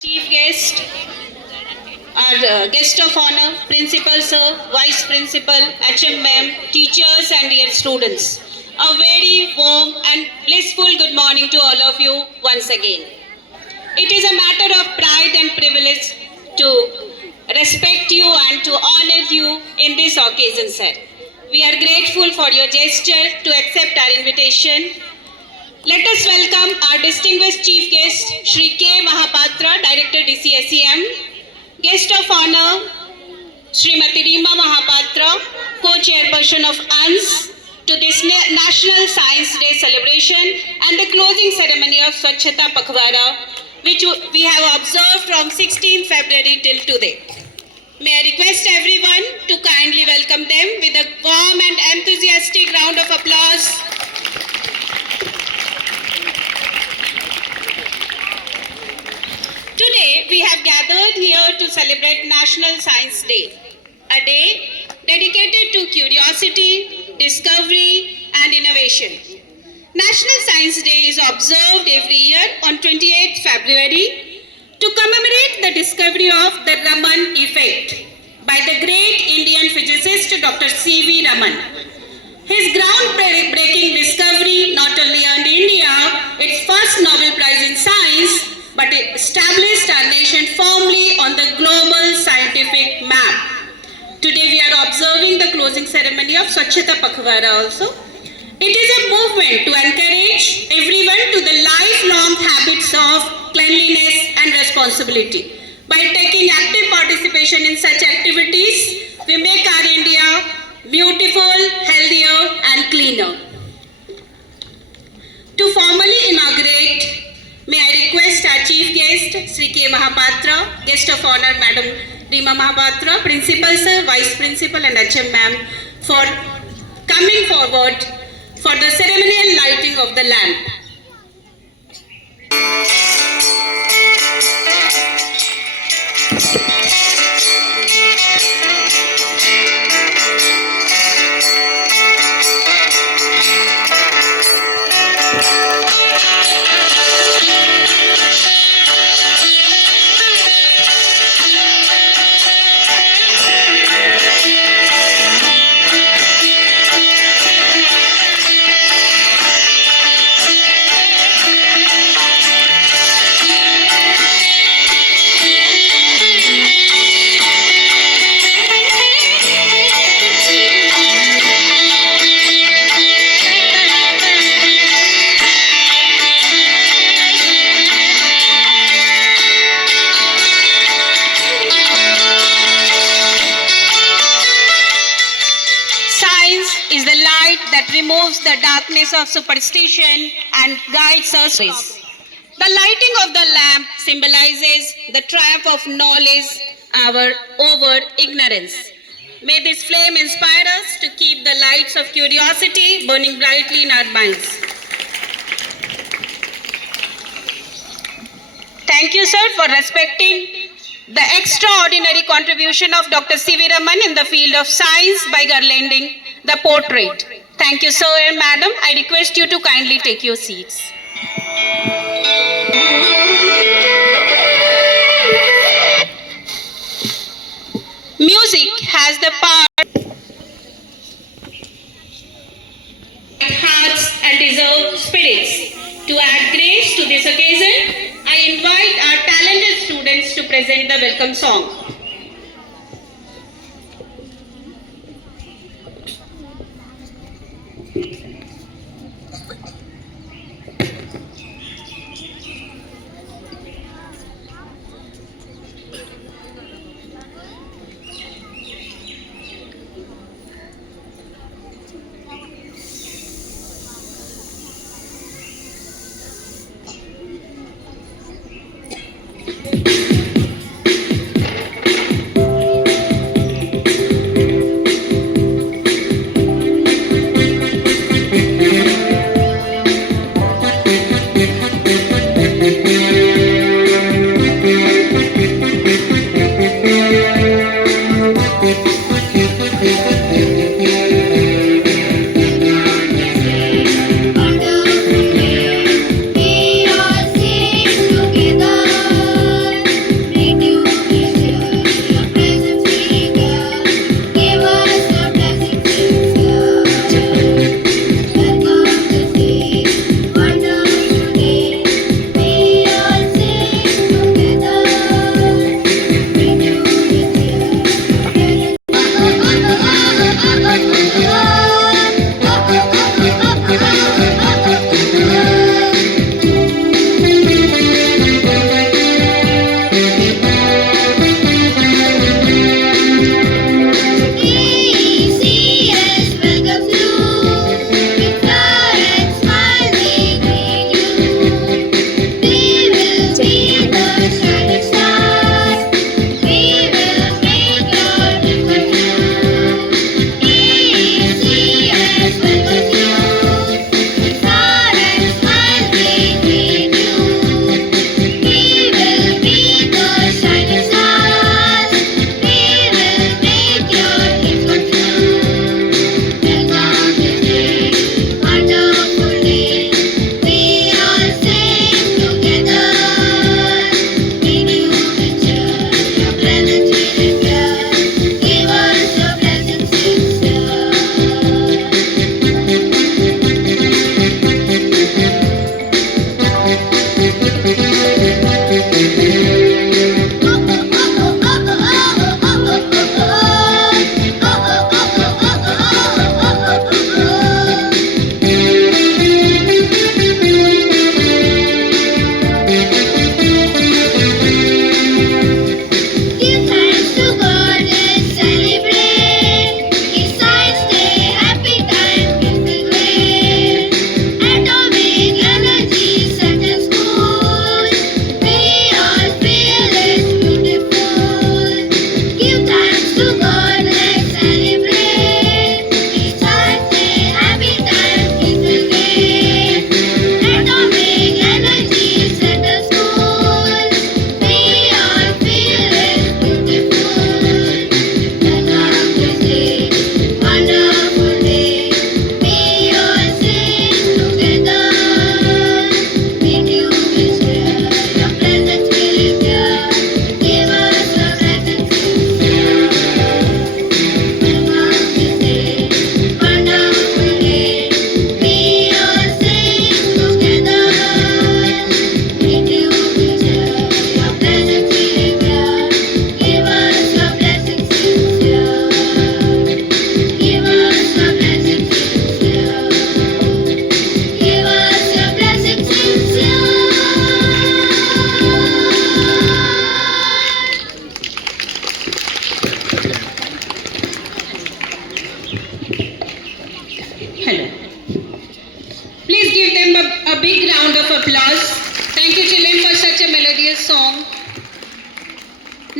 Chief guest, our guest of honor, Principal Sir, Vice Principal, HM Ma'am, teachers and dear students. A very warm and blissful good morning to all of you once again. It is a matter of pride and privilege to respect you and to honor you in this occasion, sir. We are grateful for your gesture to accept our invitation. Let us welcome our distinguished chief guest, Shri K. Mahapatra, Director DCSEM, guest of honor, Srimati Rima Mahapatra, co-chairperson of ANS, to this National Science Day celebration and the closing ceremony of Swachhata Pakhwara, which we have observed from 16th February till today. May I request everyone to kindly welcome them with a warm and enthusiastic round of applause. Today, we have gathered here to celebrate National Science Day, a day dedicated to curiosity, discovery, and innovation. National Science Day is observed every year on 28th February to commemorate the discovery of the Raman effect by the great Indian physicist Dr. C.V. Raman. His groundbreaking discovery not only earned India its first Nobel Prize in Science, but it established our nation firmly on the global scientific map. Today we are observing the closing ceremony of Swachhata Pakhwara also. It is a movement to encourage everyone to the lifelong habits of cleanliness and responsibility. By taking active participation in such activities, we make our India beautiful, healthier and cleaner. To formally inaugurate, may I request our chief guest, Sri K. Mahapatra, guest of honor, Madam Rima Mahapatra, Principal Sir, Vice Principal and HM Ma'am for coming forward for the ceremonial lighting of the lamp. Is the light that removes the darkness of superstition and guides us. The lighting of the lamp symbolizes the triumph of knowledge over ignorance. May this flame inspire us to keep the lights of curiosity burning brightly in our minds. Thank you, sir, for respecting the extraordinary contribution of Dr. C.V. Raman in the field of science by garlanding the portrait. Thank you, sir and madam. I request you to kindly take your seats. Music has the power hearts and deserved spirits. To add grace to this occasion, I invite our talented students to present the welcome song.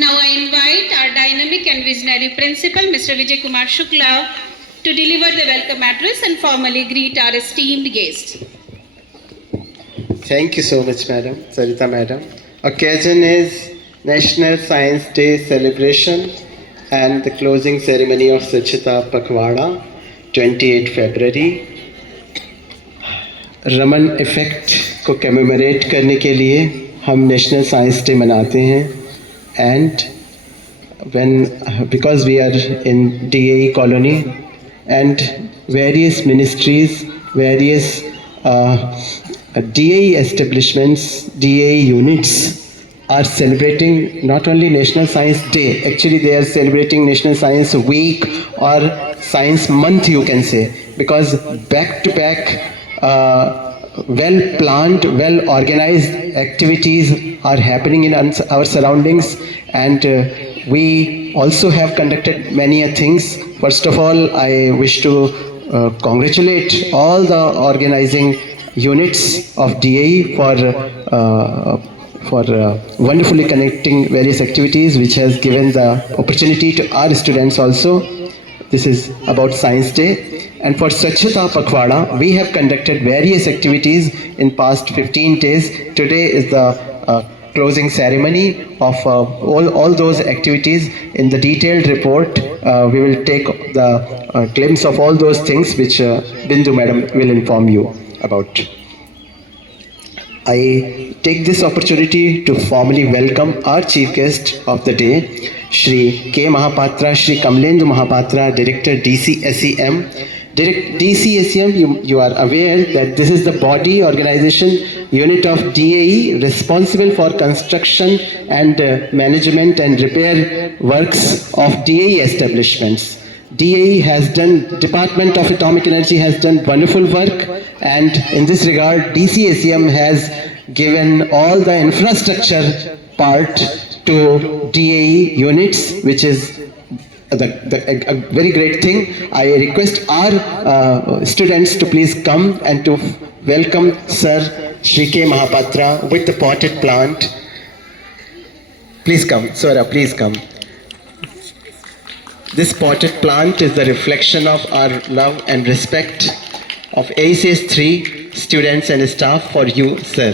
Now I invite our dynamic and visionary principal, Mr. Vijay Kumar Shukla, to deliver the welcome address and formally greet our esteemed guest. Thank you so much, Madam, Sarita Madam. Occasion is National Science Day celebration and the closing ceremony of Swachhata Pakhwada, 28 February. Raman effect को commemorate करने के लिए हम national science day मनाते हैं and because we are in DAE colony and various ministries, various DAE establishments, DAE units are celebrating not only National Science Day, actually they are celebrating National Science Week or Science Month, you can say, because back to back well planned, well organized activities are happening in our surroundings, and we also have conducted many things. First of all, I wish to congratulate all the organizing units of DAE for wonderfully connecting various activities, which has given the opportunity to our students also. This is about Science Day. And for Swachhata Pakhwada, we have conducted various activities in past 15 days. Today is the closing ceremony of all those activities. In the detailed report, we will take the glimpse of all those things which Bindu Madam will inform you about. I take this opportunity to formally welcome our chief guest of the day, Shri K. Mahapatra, Shri Kamlendu Mahapatra, Director DCSEM. DCSEM, you are aware that this is the body organization unit of DAE responsible for construction and management and repair works of DAE establishments. DAE has done, Department of Atomic Energy has done wonderful work, and in this regard DCSEM has given all the infrastructure part to DAE units, which is a very great thing. I request our students to please come and to welcome Sir Shri K. Mahapatra with the potted plant. Please come, Sir, please come. This potted plant is the reflection of our love and respect of ACS 3 students and staff for you, Sir.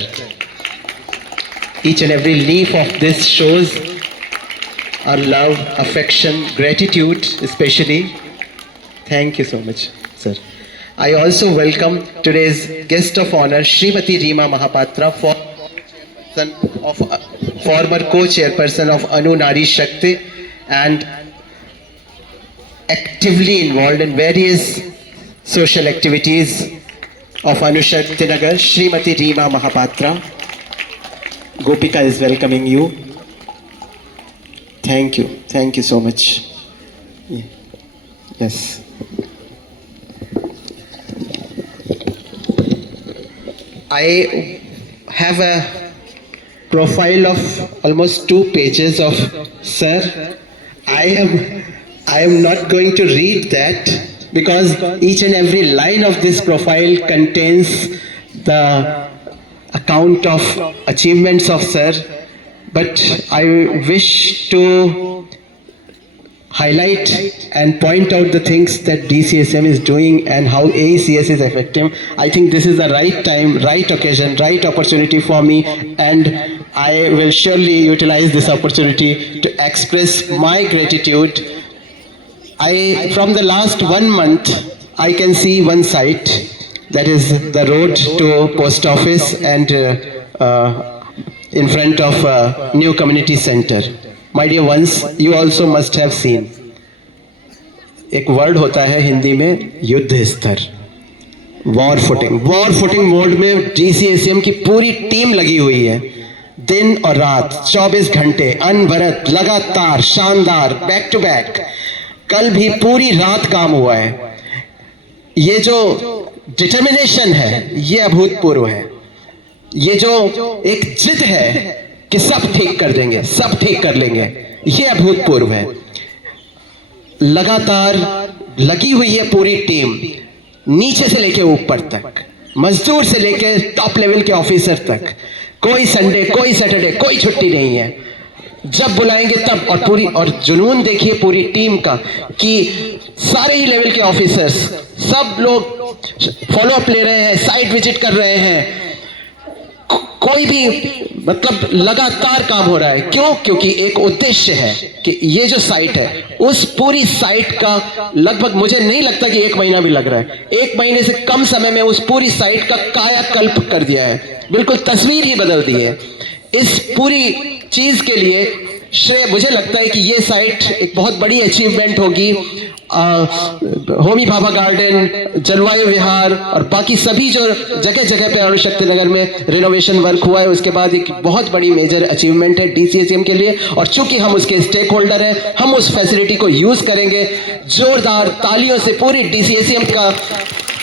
Each and every leaf of this shows our love, affection, gratitude especially. Thank you so much, Sir. I also welcome today's guest of honor, Srimati Reema Mahapatra, former co-chairperson of Anu Nari Shakti and actively involved in various social activities of Anu Shakti Nagar. Srimati Reema Mahapatra, Gopika is welcoming you. Thank you so much. Yes. I have a profile of almost 2 pages of Sir. I am not going to read that because each and every line of this profile contains the account of achievements of Sir. But I wish to highlight and point out the things that DCSM is doing and how AECS is effective. I think this is the right time, right occasion, right opportunity for me, and I will surely utilize this opportunity to express my gratitude. From the last 1 month, I can see one site, that is the road to post office and in front of new community center. My dear ones, you also must have seen. एक word होता है हिंदी में, युद्ध स्तर, war footing mode में DCSM की पूरी team लगी हुई है, दिन और रात 24 घंटे अनवरत, लगातार, शानदार, बैक टू बैक. कल भी पूरी रात काम हुआ है. ये जो डिटर्मिनेशन है ये अभूतपूर्व है. ये जो एक जिद है कि सब ठीक कर देंगे, सब ठीक कर लेंगे, ये अभूतपूर्व है. लगातार लगी हुई है पूरी टीम, नीचे से लेके ऊपर तक, मजदूर से लेके टॉप लेवल के ऑफिसर तक. कोई संडे, कोई सैटरडे, कोई छुट्टी नहीं है. जब बुलाएंगे तब, और पूरी और जुनून देखिए पूरी टीम का कि सारे ही लेवल के ऑफिसर्स सब लोग फॉलो अप ले रहे हैं, साइट विजिट कर रहे हैं, कोई भी मतलब लगातार काम हो रहा है। क्यों? क्योंकि एक उद्देश्य है कि ये जो साइट है उस पूरी साइट का लगभग मुझे नहीं लगता कि 1 महीना भी लग रहा है, 1 महीने से कम समय में उस पूरी साइट का कायाकल्प कर दिया है, बिल्कुल तस्वीर ही बदल दी है। इस पूरी चीज के लिए श्रेय मुझे लगता है कि ये साइट एक बहुत बड़ी अचीवमेंट होगी। होमी भाभा गार्डन, जलवायु विहार और बाकी सभी जो जगह जगह पे अरुण शक्ति नगर में रिनोवेशन वर्क हुआ है, उसके बाद एक बहुत बड़ी मेजर अचीवमेंट है डीसीएसएम के लिए। और चूंकि हम उसके स्टेक होल्डर हैं, हम उस फैसिलिटी को यूज करेंगे। जोरदार तालियों से पूरी डीसीएसएम का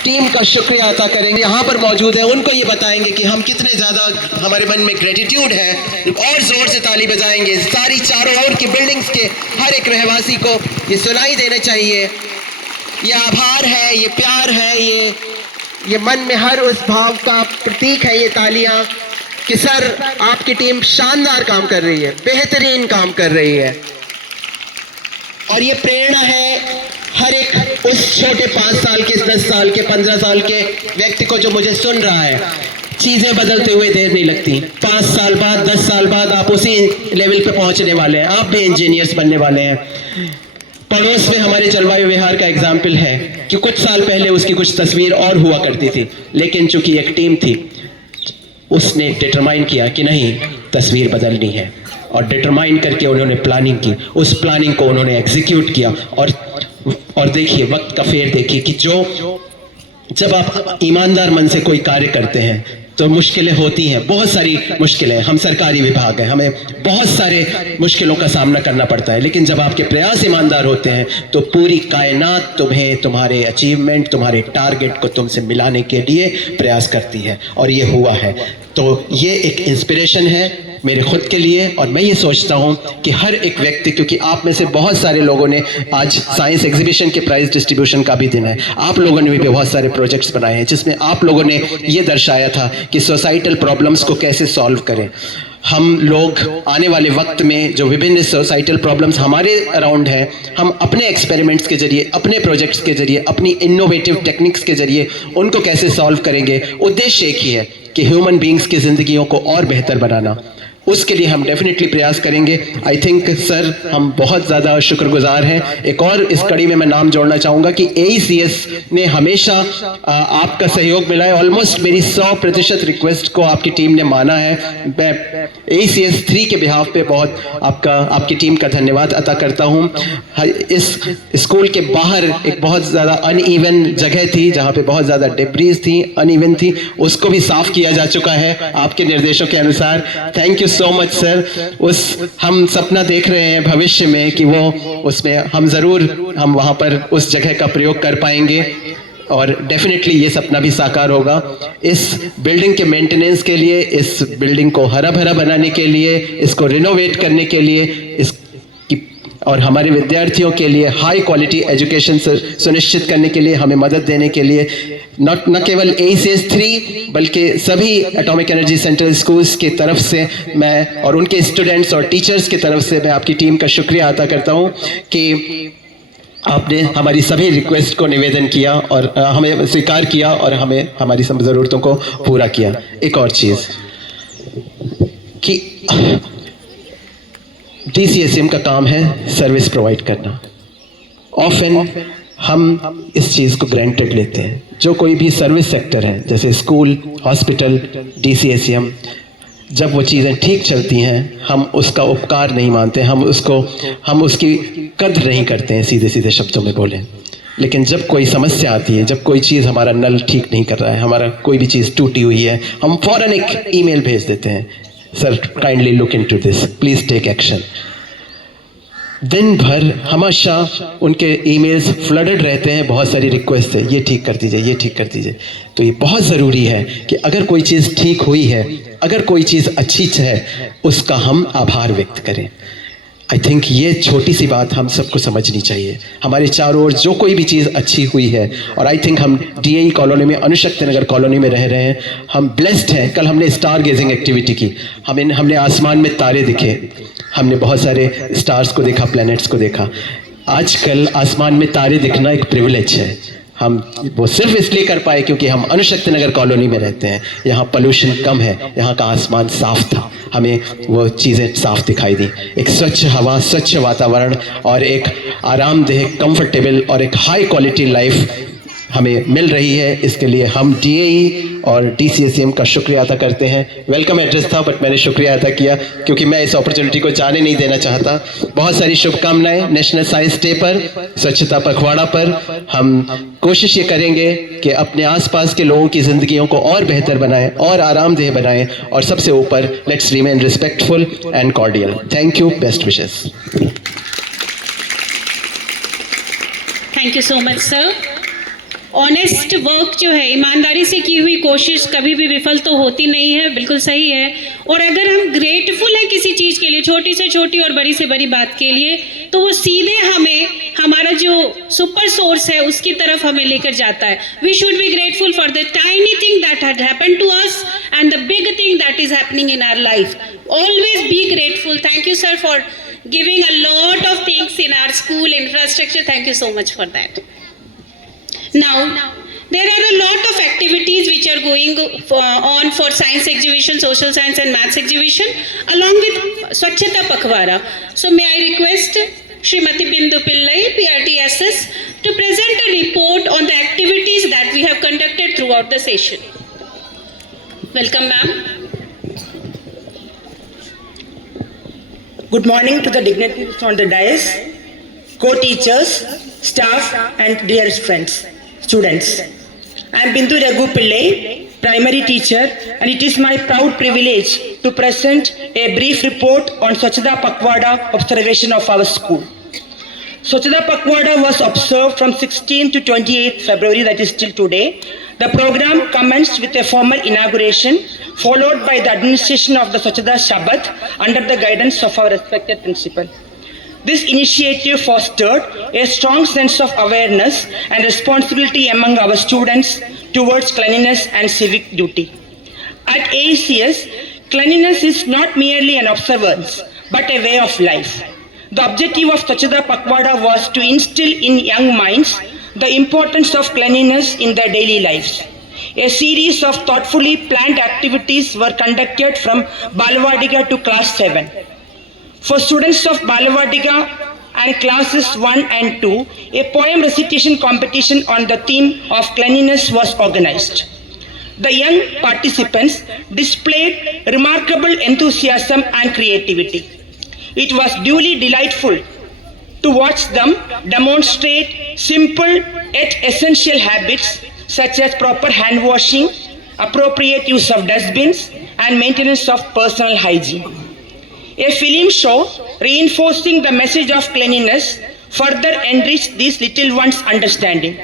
टीम का शुक्रिया अदा करेंगे। यहाँ पर मौजूद है, उनको ये बताएंगे कि हम कितने ज़्यादा हमारे मन में ग्रेटिट्यूड है, और ज़ोर से ताली बजाएंगे। सारी चारों ओर की बिल्डिंग्स के हर एक रहवासी को ये सुनाई देना चाहिए। ये आभार है, ये प्यार है, ये मन में हर उस भाव का प्रतीक है ये तालियां कि सर आपकी टीम शानदार काम कर रही है, बेहतरीन काम कर रही है। और ये प्रेरणा है हर एक उस छोटे 5 साल के, 10 साल के, 15 साल के व्यक्ति को जो मुझे सुन रहा है। चीजें बदलते हुए देर नहीं लगती। 5 साल बाद, 10 साल बाद आप उसी लेवल पे पहुंचने वाले हैं, आप भी इंजीनियर्स बनने वाले हैं। पड़ोस में हमारे जलवायु विहार का एग्जाम्पल है कि कुछ साल पहले उसकी कुछ तस्वीर और हुआ करती थी, लेकिन चूंकि एक टीम थी उसने डिटरमाइन किया कि नहीं, तस्वीर बदलनी है, और डिटरमाइन करके उन्होंने प्लानिंग की। उस प्लानिंग को उन्होंने एग्जीक्यूट किया। और देखिए वक्त का फेर देखिए कि जब आप ईमानदार मन से कोई कार्य करते हैं तो मुश्किलें होती हैं, बहुत सारी मुश्किलें। हम सरकारी विभाग हैं, हमें बहुत सारे मुश्किलों का सामना करना पड़ता है, लेकिन जब आपके प्रयास ईमानदार होते हैं तो पूरी कायनात तुम्हें तुम्हारे अचीवमेंट, तुम्हारे टारगेट को तुमसे मिलाने के लिए प्रयास करती है, और ये हुआ है। तो ये एक इंस्पिरेशन है मेरे खुद के लिए, और मैं ये सोचता हूँ कि हर एक व्यक्ति, क्योंकि आप में से बहुत सारे लोगों ने, आज साइंस एग्जीबिशन के प्राइज डिस्ट्रीब्यूशन का भी दिन है, आप लोगों ने भी बहुत सारे प्रोजेक्ट्स बनाए हैं जिसमें आप लोगों ने ये दर्शाया था कि सोसाइटल प्रॉब्लम्स को कैसे सॉल्व करें। हम लोग आने वाले वक्त में जो विभिन्न सोसाइटल प्रॉब्लम्स हमारे अराउंड हैं, हम अपने एक्सपेरिमेंट्स के जरिए, अपने प्रोजेक्ट्स के जरिए, अपनी इनोवेटिव टेक्निक्स के जरिए उनको कैसे सॉल्व करेंगे। उद्देश्य एक ही है कि ह्यूमन बींग्स की ज़िंदगियों को और बेहतर बनाना। उसके लिए हम डेफिनेटली प्रयास करेंगे। आई थिंक सर हम बहुत ज़्यादा शुक्रगुजार हैं। एक और इस कड़ी में मैं नाम जोड़ना चाहूँगा कि AECS ने हमेशा आपका सहयोग मिला है। ऑलमोस्ट मेरी 100% रिक्वेस्ट को आपकी टीम ने माना है। मैं AECS 3 के बिहाफ पे बहुत आपकी टीम का धन्यवाद अदा करता हूँ। इस स्कूल के बाहर एक बहुत ज़्यादा अनइवन जगह थी जहाँ पे बहुत ज़्यादा डेब्रीज थी, अनइवन थी, उसको भी साफ़ किया जा चुका है आपके निर्देशों के अनुसार। Thank you so much sir. हम सपना देख रहे हैं भविष्य में कि वो उसमें हम वहाँ पर उस जगह का प्रयोग कर पाएंगे, और डेफिनेटली ये सपना भी साकार होगा। इस बिल्डिंग के मेंटेनेंस के लिए, इस बिल्डिंग को हरा भरा बनाने के लिए, इसको रिनोवेट करने के लिए, और हमारे विद्यार्थियों के लिए हाई क्वालिटी एजुकेशन सुनिश्चित करने के लिए, हमें मदद देने के लिए न केवल AECS 3 बल्कि सभी एटॉमिक एनर्जी सेंट्रल स्कूल्स की तरफ से मैं, और उनके स्टूडेंट्स और टीचर्स की तरफ से मैं आपकी टीम का शुक्रिया अदा करता हूँ कि आपने हमारी सभी रिक्वेस्ट को निवेदन किया और हमें स्वीकार किया, और हमें हमारी सब ज़रूरतों को पूरा किया। एक और चीज़ कि DCSM का काम है सर्विस प्रोवाइड करना। ऑफन हम इस चीज़ को ग्रांटेड लेते हैं। जो कोई भी सर्विस सेक्टर है, जैसे स्कूल, हॉस्पिटल, DCSM, जब वो चीज़ें ठीक चलती हैं हम उसका उपकार नहीं मानते, हम उसकी कद्र नहीं करते हैं, सीधे सीधे शब्दों में बोलें। लेकिन जब कोई समस्या आती है, जब कोई चीज़ हमारा नल ठीक नहीं कर रहा है, हमारा कोई भी चीज़ टूटी हुई है, हम फ़ौरन एक ईमेल भेज देते हैं, sir kindly look into this, please take action. दिन भर हमेशा उनके ईमेल्स फ्लडेड रहते हैं, बहुत सारी रिक्वेस्ट है, ये ठीक कर दीजिए, ये ठीक कर दीजिए। तो ये बहुत ज़रूरी है कि अगर कोई चीज़ ठीक हुई है, अगर कोई चीज़ अच्छी है, उसका हम आभार व्यक्त करें। आई थिंक ये छोटी सी बात हम सबको समझनी चाहिए। हमारे चारों ओर जो कोई भी चीज़ अच्छी हुई है, और आई थिंक हम DAE कॉलोनी में, अनुशक्ति नगर कॉलोनी में रह रहे हैं, हम ब्लेस्ड हैं। कल हमने स्टार गेजिंग एक्टिविटी की, हमने आसमान में तारे दिखे, हमने बहुत सारे स्टार्स को देखा, प्लैनेट्स को देखा। आजकल आसमान में तारे दिखना एक प्रिविलेज है। हम वो सिर्फ इसलिए कर पाए क्योंकि हम अनुशक्ति नगर कॉलोनी में रहते हैं। यहाँ पोल्यूशन कम है, यहाँ का आसमान साफ था, हमें वो चीज़ें साफ दिखाई दी। एक स्वच्छ हवा, स्वच्छ वातावरण और एक आरामदेह, कंफर्टेबल और एक हाई क्वालिटी लाइफ हमें मिल रही है। इसके लिए हम DAE और DCSM का शुक्रिया अदा करते हैं। वेलकम एड्रेस था बट मैंने शुक्रिया अदा किया क्योंकि मैं इस अपॉर्चुनिटी को जाने नहीं देना चाहता। बहुत सारी शुभकामनाएं नेशनल साइंस डे पर, स्वच्छता पखवाड़ा पर। हम कोशिश ये करेंगे कि अपने आसपास के लोगों की ज़िंदगियों को और बेहतर बनाएं और आरामदेह बनाएं, और सबसे ऊपर let's remain respectful and cordial. Thank you, best wishes. Thank you so much sir. Honest work जो है, ईमानदारी से की हुई कोशिश कभी भी विफल तो होती नहीं है, बिल्कुल सही है। और अगर हम ग्रेटफुल हैं किसी चीज़ के लिए, छोटी से छोटी और बड़ी से बड़ी बात के लिए, तो वो सीधे हमें हमारा जो सुपर सोर्स है उसकी तरफ हमें लेकर जाता है। We should be grateful for the tiny thing that had happened to us and the big thing that is happening in our life. Always be grateful. Thank you sir for giving a lot of things in our school infrastructure. Thank you so much for that. Now, there are a lot of activities which are going on for science exhibition, social science and maths exhibition along with Swachhata Pakhwara. So may I request Srimati Bindu Pillai, PRTSS, to present a report on the activities that we have conducted throughout the session. Welcome, ma'am. Good morning to the dignitaries on the dais, co-teachers, staff and dearest friends, students. I am Bindu Raghu Pillai, primary teacher, and it is my proud privilege to present a brief report on Swachhata Pakhwada observation of our school. Swachhata Pakhwada was observed from 16th to 28th February, that is till today. The program commenced with a formal inauguration, followed by the administration of the Swachhata Shabad under the guidance of our respected principal. This initiative fostered a strong sense of awareness and responsibility among our students towards cleanliness and civic duty. At AECS, cleanliness is not merely an observance, but a way of life. The objective of Swachhata Pakhwada was to instill in young minds the importance of cleanliness in their daily lives. A series of thoughtfully planned activities were conducted from Balawadiga to class 7. For students of Balawadiga and classes 1 and 2, a poem recitation competition on the theme of cleanliness was organized. The young participants displayed remarkable enthusiasm and creativity. It was duly delightful to watch them demonstrate simple yet essential habits such as proper hand washing, appropriate use of dustbins, and maintenance of personal hygiene. A film show reinforcing the message of cleanliness further enriched these little ones' understanding.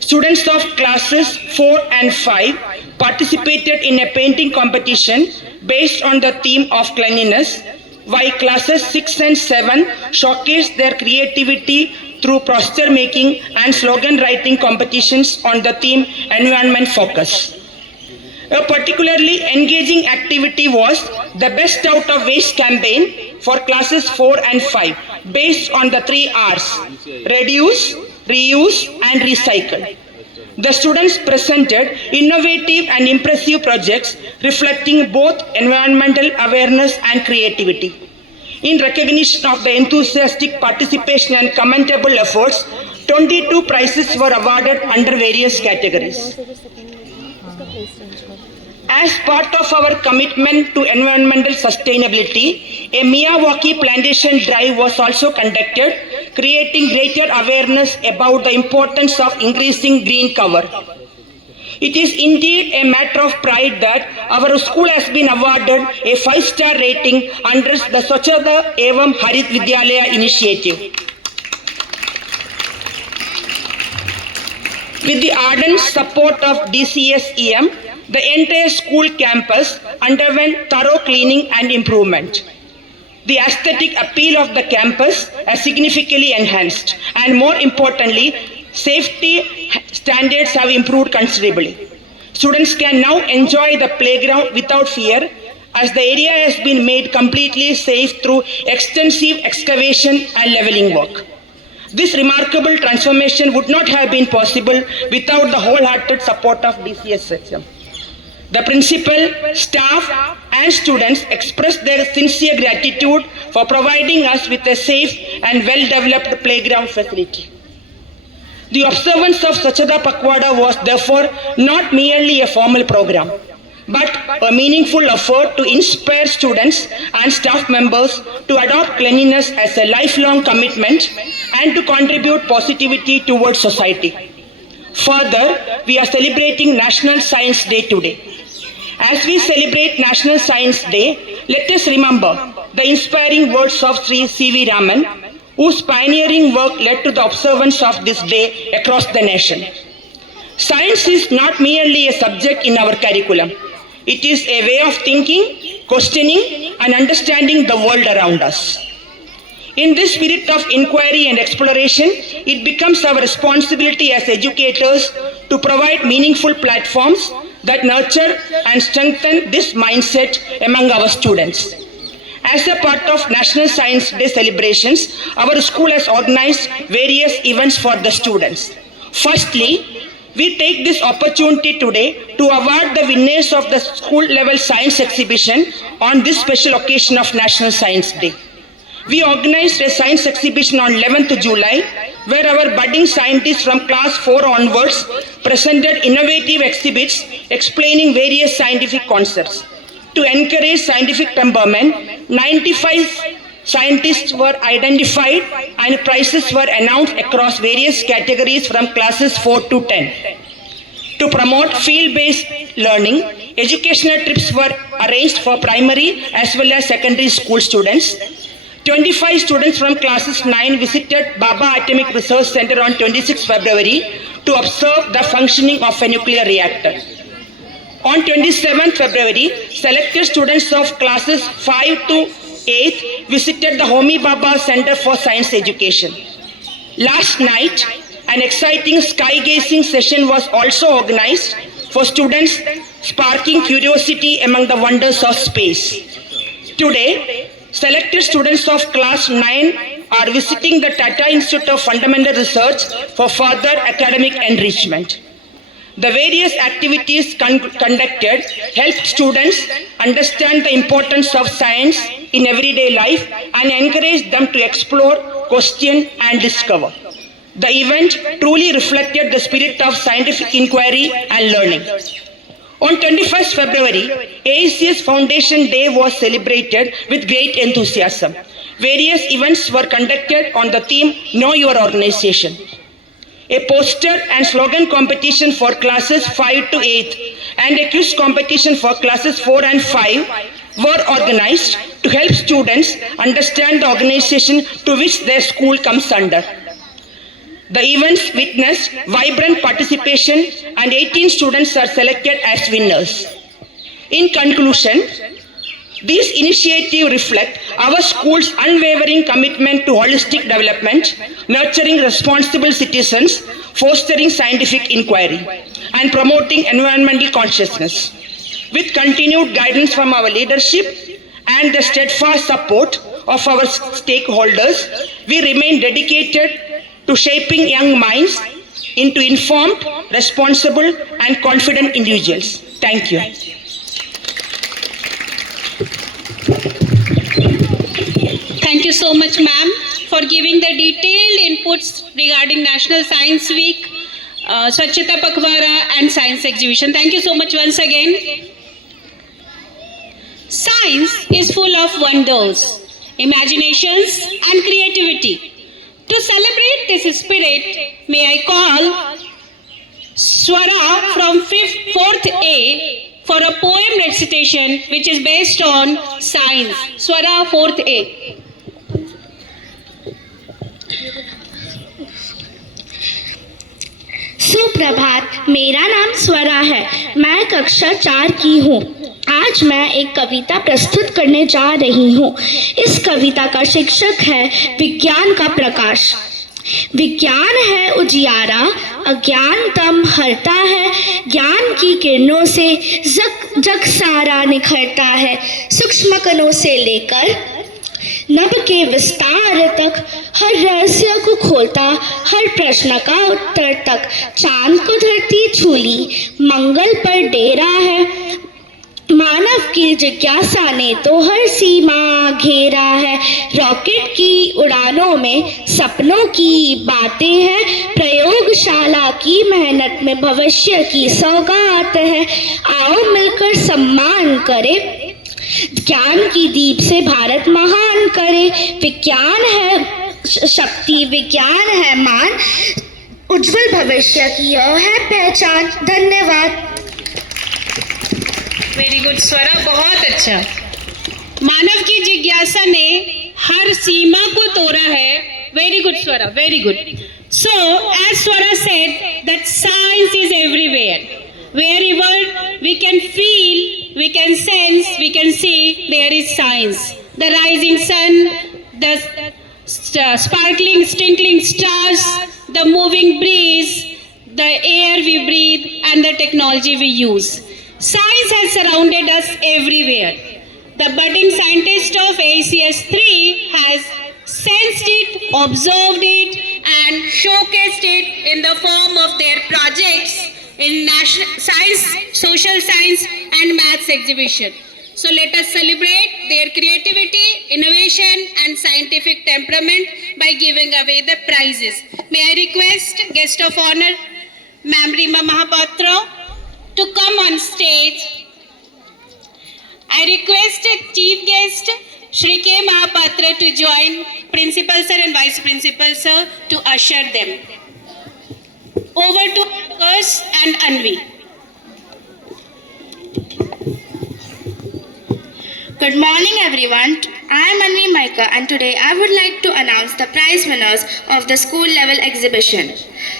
Students of classes 4 and 5 participated in a painting competition based on the theme of cleanliness, while classes 6 and 7 showcased their creativity through poster making and slogan writing competitions on the theme environment focus. A particularly engaging activity was the Best Out of Waste campaign for classes 4 and 5 based on the 3 R's: reduce, reuse and recycle. The students presented innovative and impressive projects reflecting both environmental awareness and creativity. In recognition of the enthusiastic participation and commendable efforts, 22 prizes were awarded under various categories. As part of our commitment to environmental sustainability, a Miyawaki plantation drive was also conducted, creating greater awareness about the importance of increasing green cover. It is indeed a matter of pride that our school has been awarded a 5-star rating under the Swachhata Evam Harit Vidyalaya initiative. With the ardent support of DCSEM, the entire school campus underwent thorough cleaning and improvement. The aesthetic appeal of the campus has significantly enhanced, and more importantly, safety standards have improved considerably. Students can now enjoy the playground without fear, as the area has been made completely safe through extensive excavation and leveling work. This remarkable transformation would not have been possible without the wholehearted support of DCSHM. The principal, staff and students expressed their sincere gratitude for providing us with a safe and well-developed playground facility. The observance of Swachhata Pakhwada was therefore not merely a formal program, but a meaningful effort to inspire students and staff members to adopt cleanliness as a lifelong commitment and to contribute positivity towards society. Further, we are celebrating National Science Day today. As we celebrate National Science Day, let us remember the inspiring words of Sri C.V. Raman, whose pioneering work led to the observance of this day across the nation. Science is not merely a subject in our curriculum. It is a way of thinking, questioning, and understanding the world around us. In this spirit of inquiry and exploration, it becomes our responsibility as educators to provide meaningful platforms that nurture and strengthen this mindset among our students. As a part of National Science Day celebrations, our school has organized various events for the students. Firstly, we take this opportunity today to award the winners of the school level science exhibition on this special occasion of National Science Day. We organized a science exhibition on 11th July where our budding scientists from class 4 onwards presented innovative exhibits explaining various scientific concepts. To encourage scientific temperament, 95 scientists were identified and prizes were announced across various categories from classes 4 to 10. To promote field-based learning, educational trips were arranged for primary as well as secondary school students. 25 students from classes 9 visited Baba Atomic Research Center on 26 February to observe the functioning of a nuclear reactor. On 27 February, selected students of classes 5 to 8 visited the Homi Bhabha Center for Science Education. Last night, an exciting sky-gazing session was also organized for students, sparking curiosity among the wonders of space. Today, selected students of class 9 are visiting the Tata Institute of Fundamental Research for further academic enrichment. The various activities conducted helped students understand the importance of science in everyday life and encourage them to explore, question, and discover. The event truly reflected the spirit of scientific inquiry and learning. On 21st February, AICS Foundation Day was celebrated with great enthusiasm. Various events were conducted on the theme Know Your Organization. A poster and slogan competition for classes 5 to 8 and a quiz competition for classes 4 and 5 were organized to help students understand the organization to which their school comes under. The events witnessed vibrant participation and 18 students are selected as winners. In conclusion, these initiatives reflect our school's unwavering commitment to holistic development, nurturing responsible citizens, fostering scientific inquiry, and promoting environmental consciousness. With continued guidance from our leadership and the steadfast support of our stakeholders, we remain dedicated to shaping young minds into informed, responsible, and confident individuals. Thank you. Thank you so much, ma'am, for giving the detailed inputs regarding National Science Week, Swachhata Pakhwara, and Science Exhibition. Thank you so much once again. Science is full of wonders, imaginations, and creativity. To celebrate this spirit, may I call Swara from 4th A for a poem recitation which is based on science. Swara 4th A. सुप्रभात, मेरा नाम स्वरा है। मैं कक्षा 4 की हूँ। आज मैं एक कविता प्रस्तुत करने जा रही हूँ। इस कविता का शीर्षक है विज्ञान का प्रकाश। विज्ञान है उजियारा, अज्ञान दम हरता है, ज्ञान की किरणों से जग जग सारा निखरता है। सूक्ष्म कणों से लेकर नभ के विस्तार तक, हर रहस्य को खोलता, हर प्रश्न का उत्तर तक, चांद को धरती छूली, मंगल पर डेरा है। मानव की जिज्ञासा ने तो हर सीमा घेरा है। रॉकेट की उड़ानों में सपनों की बातें हैं, प्रयोगशाला की मेहनत में भविष्य की सौगात है। आओ मिलकर सम्मान करें, ज्ञान की दीप से भारत महान करे। विज्ञान है शक्ति, विज्ञान है मान, उज्जवल भविष्य की यह है पहचान। धन्यवाद। वेरी गुड स्वरा, बहुत अच्छा। मानव की जिज्ञासा ने हर सीमा को तोड़ा है। Very good Swara, very good. So as Swara said that science is everywhere, wherever we can feel, we can sense, we can see, there is science. The rising sun, the sparkling, twinkling stars, the moving breeze, the air we breathe, and the technology we use. Science has surrounded us everywhere. The budding scientist of ACS 3 has sensed it, observed it, and showcased it in the form of their projects in national science, social science, and maths exhibition. So let us celebrate their creativity, innovation, and scientific temperament by giving away the prizes. May I request guest of honor, Ma'am Rima Mahapatra, to come on stage. I request chief guest Shri K. Mahapatra to join Principal Sir and Vice Principal Sir to usher them. Over to Ankush and Anvi. Good morning everyone. I am Anvi Maika and today I would like to announce the prize winners of the school level exhibition.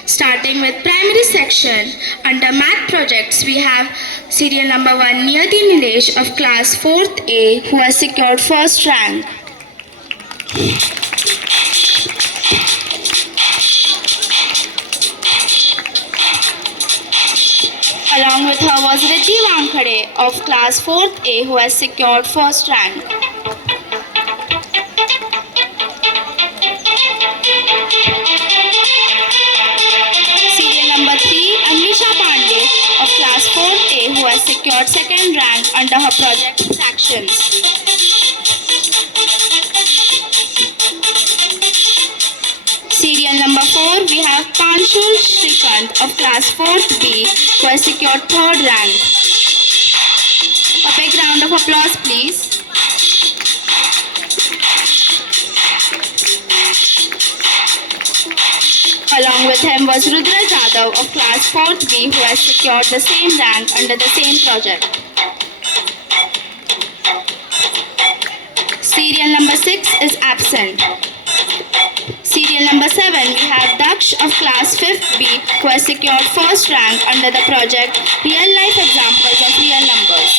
Starting with primary section, under math projects we have serial number 1 Niyati Nilesh of class 4th A who has secured first rank. Along with her was Riddhi Wankhade of class 4th A who has secured first rank. Serial number 3 Amrisha Pandey of class 4th A who has secured second rank under her project actions. Serial number 4 we have Panshul Shrikant of class 4th B who has secured third rank. A big round of applause please. Along with him was Rudra Jadhav of class 4th B who has secured the same rank under the same project. Serial number 6 is absent. Serial number 7 we have Daksh of class 5th B who has secured first rank under the project Real Life Examples of Real Numbers.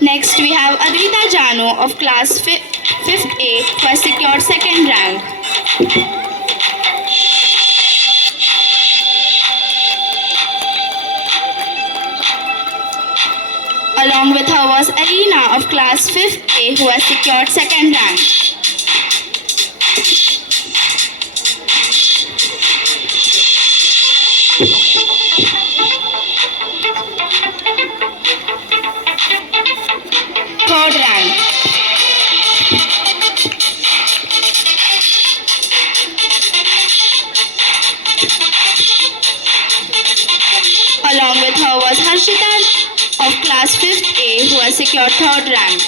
Next we have Advita Janu of class 5th A who has secured second rank. Along with her was Arina of class 5th A who has secured second rank. Third rank. Along with her was Harshita of class 5th A who has secured third rank.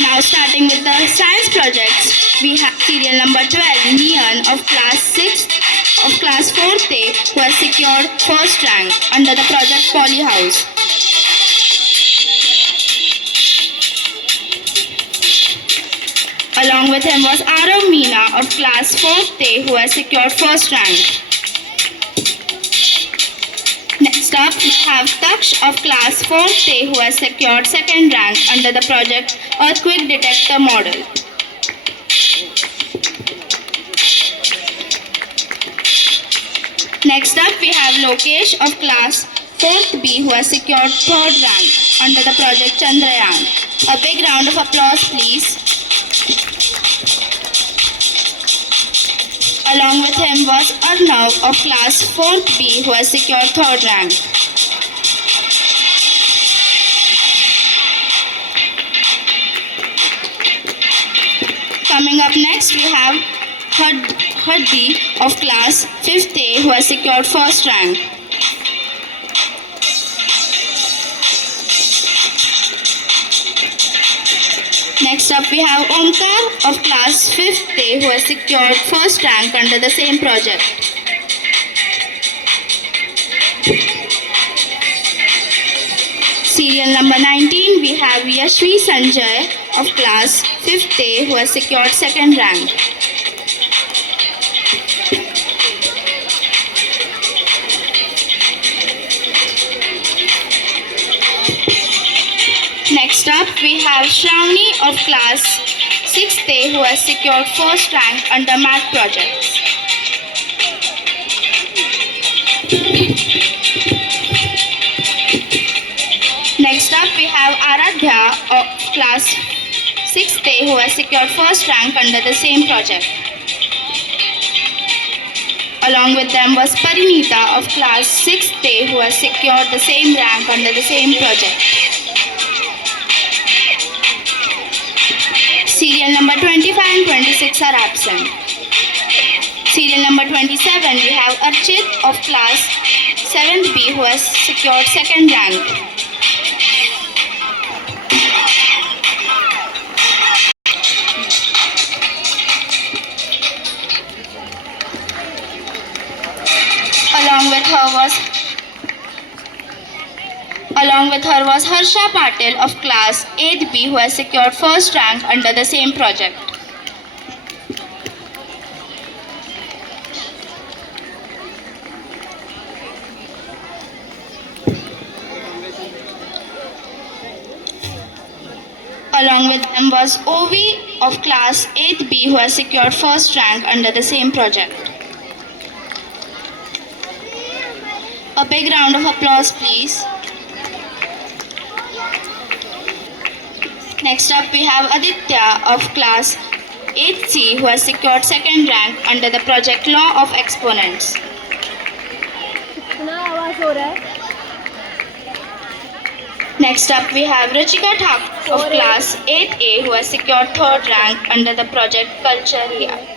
Now starting with the science projects, we have serial number 12 Neon of class 4th A who has secured first rank under the project Polyhouse. Along with him was Arav Meena of class 4th A who has secured first rank. Next up up, we have Taksh of class 4th A who has secured second rank under the project Earthquake Detector Model. Next up, we have Lokesh of class 4th B who has secured third rank under the project Chandrayaan. A big round of applause, please. Along with him was Arnav of class 4th B who has secured third rank. Coming up next, we have Hardi of class 5th A who has secured first rank. Next up, we have Omkar of class 5th A who has secured first rank under the same project. Serial number 19, we have Yashvi Sanjay of class 5th A who has secured second rank. Next up, we have Shravani of class 6th A who has secured first rank under math projects. Next up, we have Aradhya of class 6th A who has secured first rank under the same project. Along with them was Parinita of class 6th A who has secured the same rank under the same project. Serial number 25 and 26 are absent. Serial number 27, we have Archit of class 7th B who has secured second rank. Along with her was Harsha Patil of class 8th B who has secured first rank under the same project. Along with them was Ovi of class 8th B who has secured first rank under the same project. A big round of applause, please. Next up, we have Aditya of class 8C who has secured second rank under the project Law of Exponents. Next up, we have Ruchika Thakur of class 8A who has secured third rank under the project Culture Here.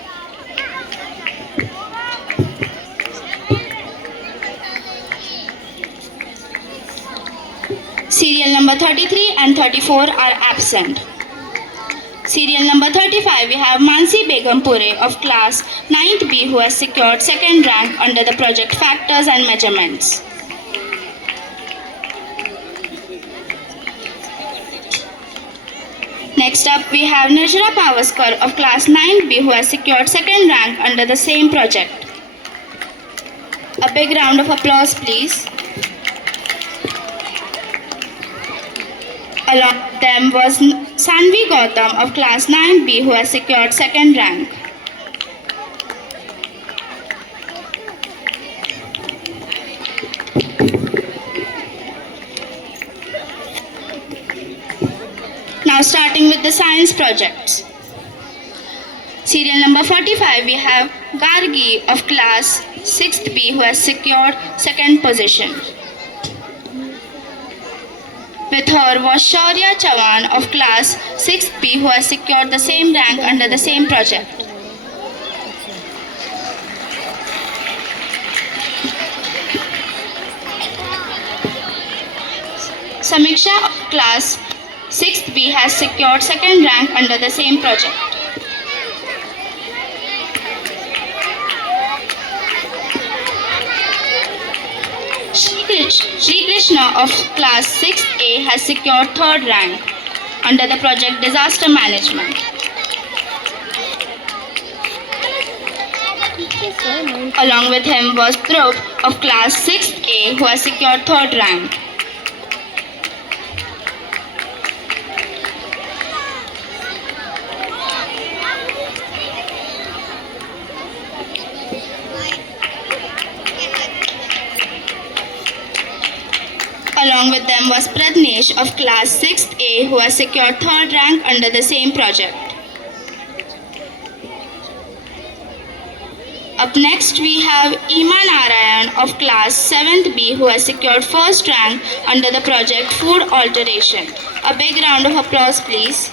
Serial number 33 and 34 are absent. Serial number 35, we have Mansi Begumpure of class 9th B who has secured second rank under the project Factors and Measurements. Next up, we have Nijra Pavaskar of class 9B who has secured second rank under the same project. A big round of applause, please. Along with them was Sanvi Gautam of class 9B who has secured second rank. Now starting with the science projects. Serial number 45, we have Gargi of class 6th B who has secured second position. With her was Shaurya Chavan of class 6th B who has secured the same rank under the same project. Samiksha of class 6th B has secured second rank under the same project. Shri Krishna of class 6A has secured third rank under the project Disaster Management. Along with him was Dhruv of class 6A who has secured third rank. Along with them was Pradnesh of class 6A who has secured third rank under the same project. Up next we have Iman Narayan of class 7th B who has secured first rank under the project Food Alteration. A big round of applause please.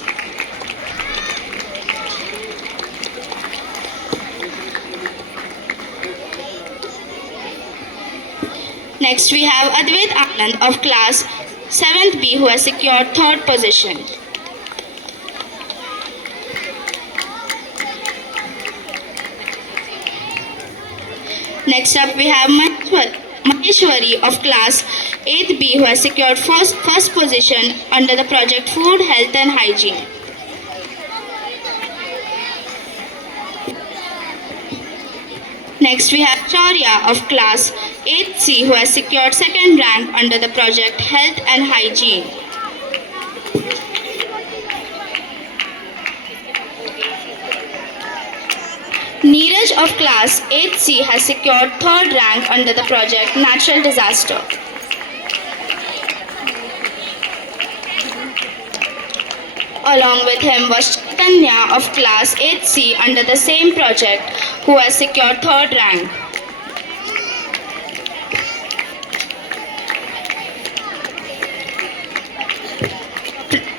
Next we have Advait Anand of class 7th B who has secured third position. Next up we have Maheshwari of class 8th B who has secured first position under the project Food, Health and Hygiene. Next we have Shaurya of class 8C who has secured second rank under the project Health and Hygiene. Neeraj of class 8C has secured third rank under the project Natural Disaster. Along with him was Chaitanya of class 8C under the same project who has secured third rank.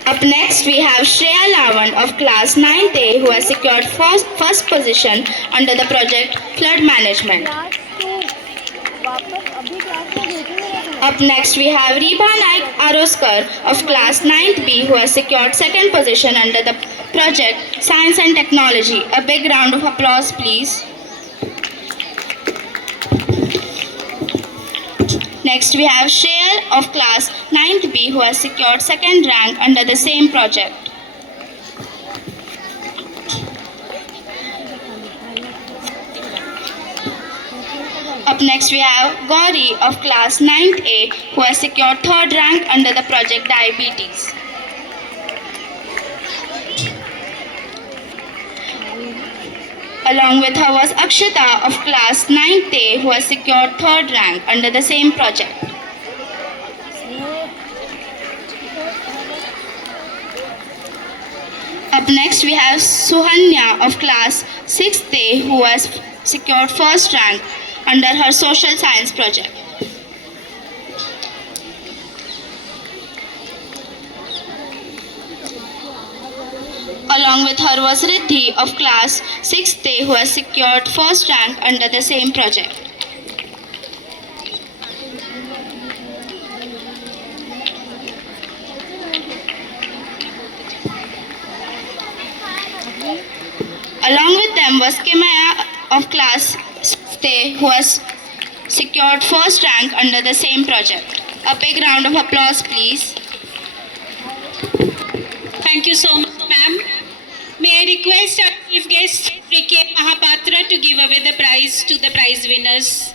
Up next we have Shreya Lavan of class 9A who has secured first position under the project Flood Management. Up next we have Reba Naik Aroskar of class 9th B who has secured second position under the project Science and Technology. A big round of applause please. Next we have Shreya of class 9th B who has secured second rank under the same project. Up next we have Gauri of class 9th A who has secured third rank under the project Diabetes. Along with her was Akshita of class 9th A who has secured third rank under the same project. Up next we have Suhanya of class 6th A who has secured first rank under her social science project. Along with her was Riddhi of class 6th A who has secured first rank under the same project. Along with them was Kimaya of class 6th A who has secured first rank under the same project. A big round of applause please. Thank you so much, ma'am. May I request our chief guest, Rike Mahapatra, to give away the prize to the prize winners.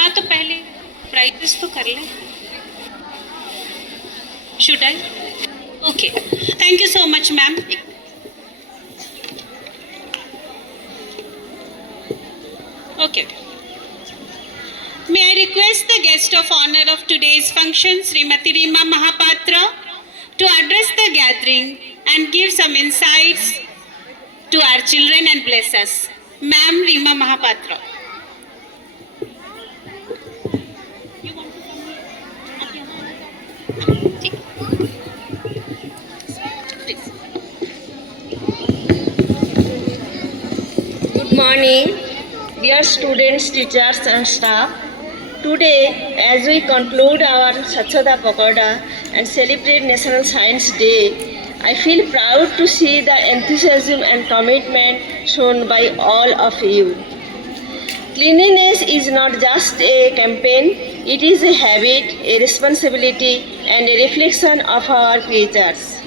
हाँ तो पहले prizes तो कर लें. Should I? Okay. Thank you so much, ma'am. Okay. May I request the guest of honor of today's function, Srimati Rima Mahapatra, to address the gathering and give some insights to our children and bless us. Ma'am Rima Mahapatra. Good morning, dear students, teachers and staff. Today, as we conclude our Swachhata Pakhwada and celebrate National Science Day, I feel proud to see the enthusiasm and commitment shown by all of you. Cleanliness is not just a campaign, it is a habit, a responsibility and a reflection of our creatures.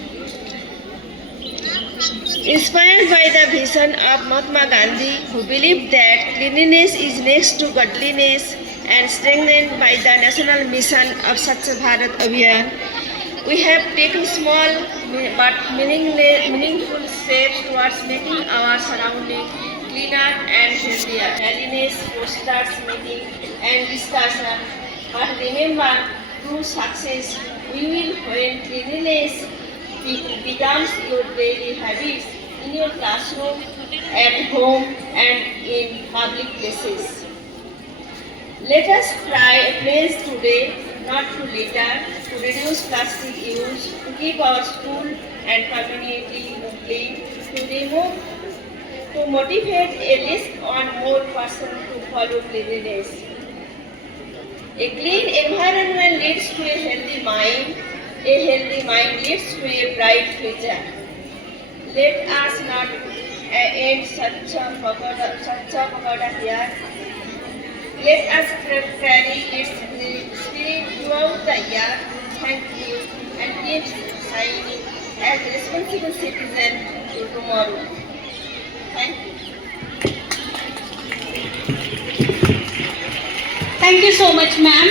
Inspired by the vision of Mahatma Gandhi, who believed that cleanliness is next to godliness, and strengthened by the national mission of Swachh Bharat Abhiyan, we have taken small but meaningful steps towards making our surroundings cleaner and healthier. Cleanliness fosters meeting and discussion. But remember, true success will when cleanliness becomes your daily habits in your classroom, at home, and in public places. Let us try pledge today, not to later, to reduce plastic use, to keep our school and community clean, to motivate at least one more person to follow cleanliness. A clean environment leads to a healthy mind leads to a bright future. Let us not end such a pagoda here. Let us carry its spirit throughout the year. Thank you and keep shining as a responsible citizen to tomorrow. Thank you. Thank you so much, ma'am.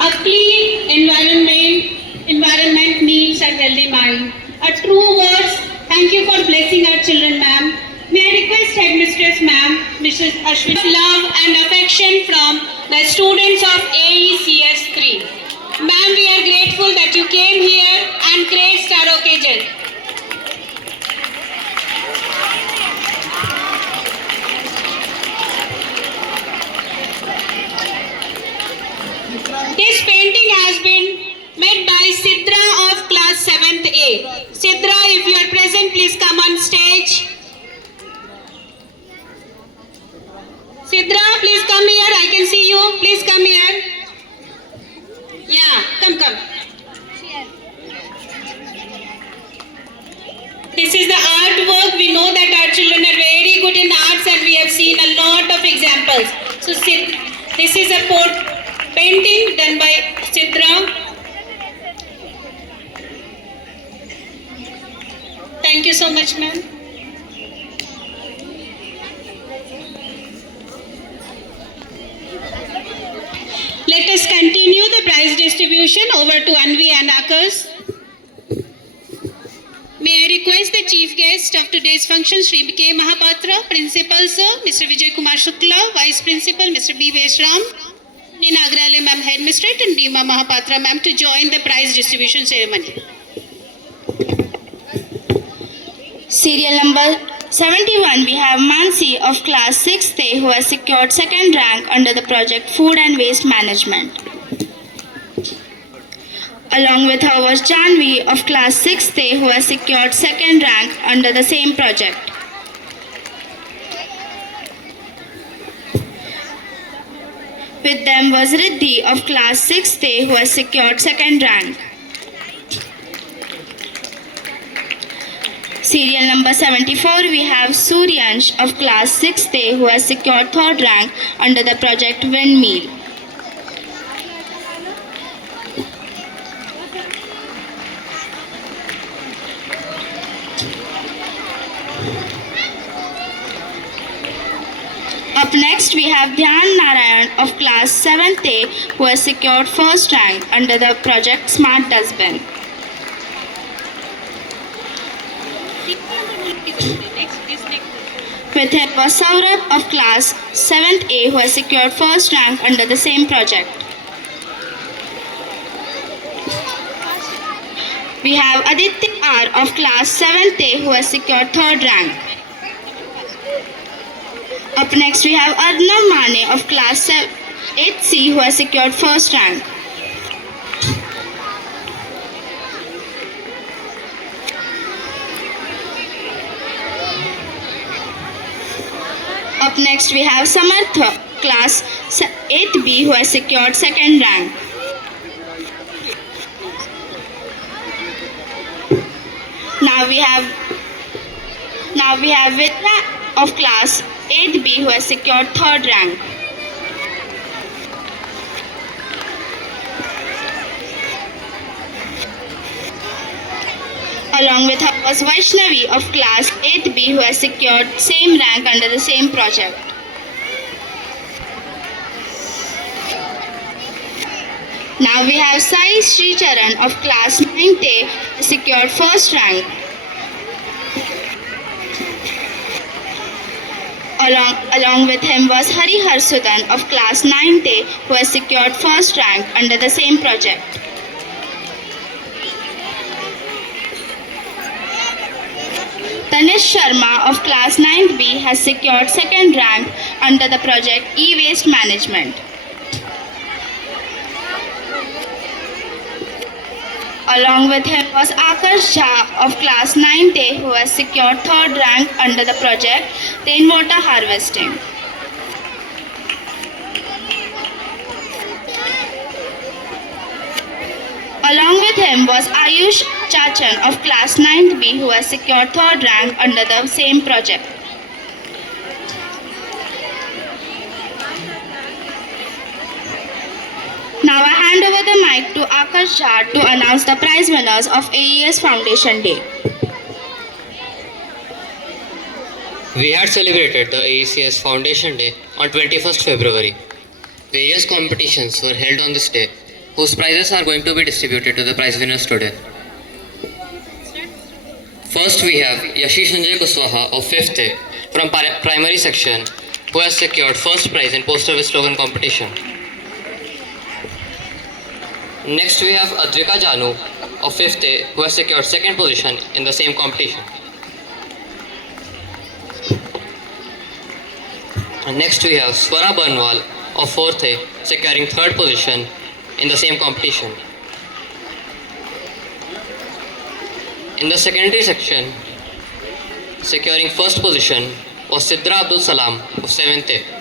A clean environment means a healthy mind. A true words. Thank you for blessing our children, ma'am. May I request Headmistress, ma'am, Mrs. Ashwini, love and affection from the students of AECS 3. Ma'am, we are grateful that you came here and graced our occasion. This painting has been made by Sidra of class 7th A. Sidra, if you are present, please come on stage. Sidra, please come here. I can see you. Please come here. Yeah, come. This is the artwork. We know that our children are very good in arts and we have seen a lot of examples. So this is a painting done by Sidra. Thank you so much, ma'am. Let us continue the prize distribution. Over to Anvi and Akas. May I request the chief guest of today's function, Shri K. Mahapatra, Principal Sir, Mr. Vijay Kumar Shukla, Vice Principal, Mr. B. Veshram, Nagrale Ma'am, Headmistress, and Dima Mahapatra Ma'am to join the prize distribution ceremony. Serial number 71, we have Mansi of class 6th A who has secured second rank under the project Food and Waste Management. Along with her was Janvi of class 6th A who has secured second rank under the same project. With them was Riddhi of class 6th A who has secured second rank. Serial number 74, we have Suryansh of class 6th A who has secured third rank under the project Windmill. Up next, we have Dhyan Narayan of class 7th A who has secured first rank under the project Smart Dustbin. With him was Saurabh of class 7th A who has secured first rank under the same project. We have Aditya R of class 7th A who has secured third rank. Up next we have Arnav Mane of class 8th C who has secured first rank. Up next we have Samarth, class 8B who has secured second rank. Now we have Vidya of class 8B who has secured third rank. Along with her was Vaishnavi of class 8B who has secured same rank under the same project. Now we have Sai Sri Charan of class 9th A who secured first rank. Along with him was Hari Harsudan of class 9th A who has secured first rank under the same project. Tanish Sharma of class 9th B has secured second rank under the project E-Waste Management. Along with him was Akash Jha of class 9th A who has secured third rank under the project Rainwater Harvesting. Along with him was Ayush Chachan of class 9th B who has secured third rank under the same project. Now I hand over the mic to Akash Jha to announce the prize winners of AES Foundation Day. We had celebrated the AECS Foundation Day on 21st February. Various competitions were held on this day, whose prizes are going to be distributed to the prize winners today. First, we have Yashish Sanjay Kuswaha of 5th A from primary section, who has secured first prize in poster with slogan competition. Next, we have Advika Janu of 5th A, who has secured second position in the same competition. Next, we have Swara Banwal of 4th A, securing third position in the same competition. In the secondary section, securing first position was Sidra Abdul Salam of 7th A.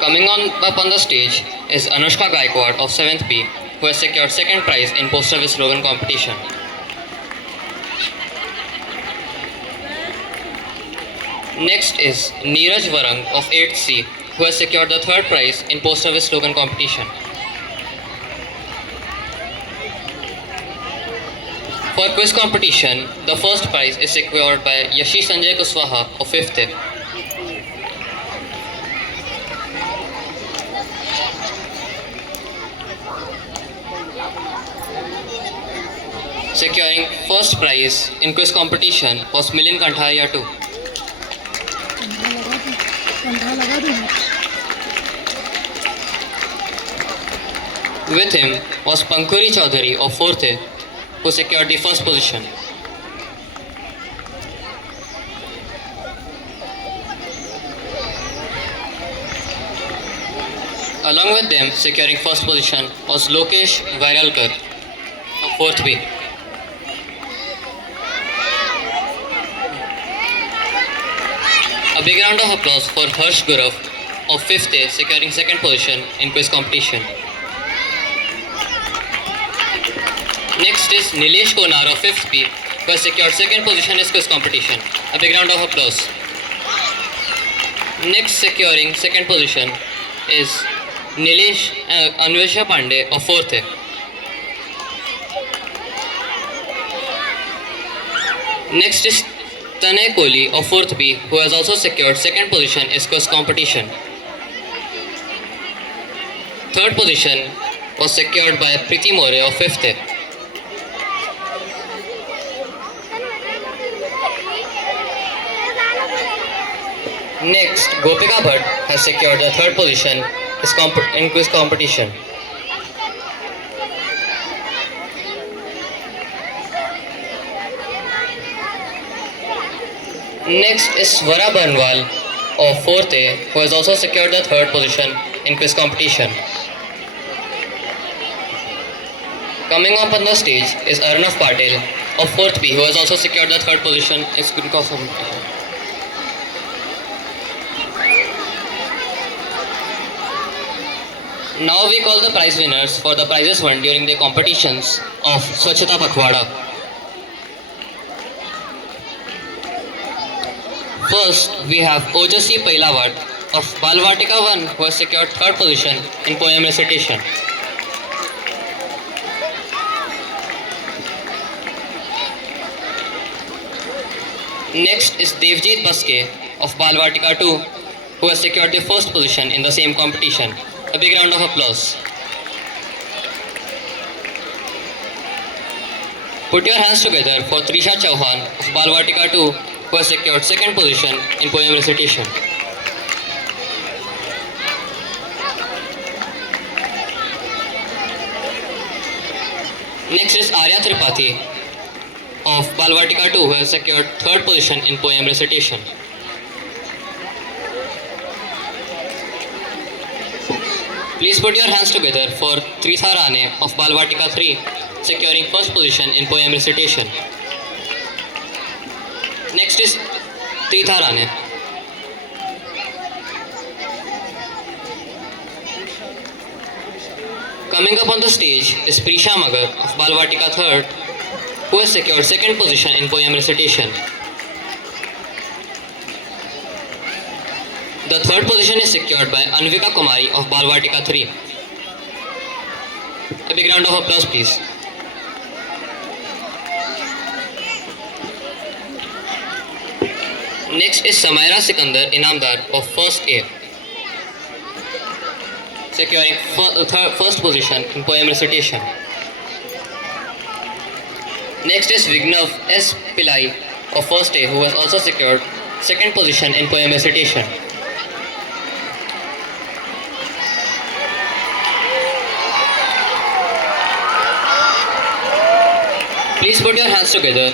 Coming up on the stage is Anushka Gaikwad of 7th B, who has secured second prize in poster with slogan competition. Next is Neeraj Varang of 8th C, who has secured the third prize in poster with slogan competition. For quiz competition, the first prize is secured by Yashish Sanjay Kuswaha of 5th A. Securing first prize in quiz competition was Milind Kantharia too. With him was Pankuri Chaudhary of 4th A, who secured the first position. Along with them, securing first position was Lokesh Vairalkar of 4th B. A big round of applause for Harsh Gurav of 5th A, securing second position in quiz competition. Next is Nilesh Konar of 5th B, who has secured second position in quiz competition. A big round of applause. Next securing second position is Anvesha Pandey of 4th A. Next is Tanay Kohli of 4th B, who has also secured second position in quiz competition. Third position was secured by Priti More of 5th A. Next, Gopika Bhatt has secured the third position in quiz competition. Next is Swara Banwal of 4th A, who has also secured the third position in quiz competition. Coming up on the stage is Arnav Patel of 4th B, who has also secured the third position in quiz competition. Now we call the prize winners for the prizes won during the competitions of Swachhata Pakhwada. First, we have Ojasi Pailawat of Balvatika 1 who has secured third position in poem recitation. Next is Devjit Baske of Balvatika 2 who has secured the first position in the same competition. A big round of applause. Put your hands together for Trisha Chauhan of Balvatika 2 who has secured second position in poem recitation. Next is Arya Tripathi of Balvatika 2 who has secured third position in poem recitation. Please put your hands together for Tritha Rane of Balvatika 3 securing first position in poem recitation. Next is Tritha Rane. Coming up on the stage is Prisha Magar of Balvatika 3rd who has secured second position in poem recitation. The third position is secured by Anvika Kumari of Balvatika 3. A big round of applause please. Next is Samaira Sikandar Inamdar of First A, securing first position in poem recitation. Next is Vignav S. Pillai of First A who has also secured second position in poem recitation. Please put your hands together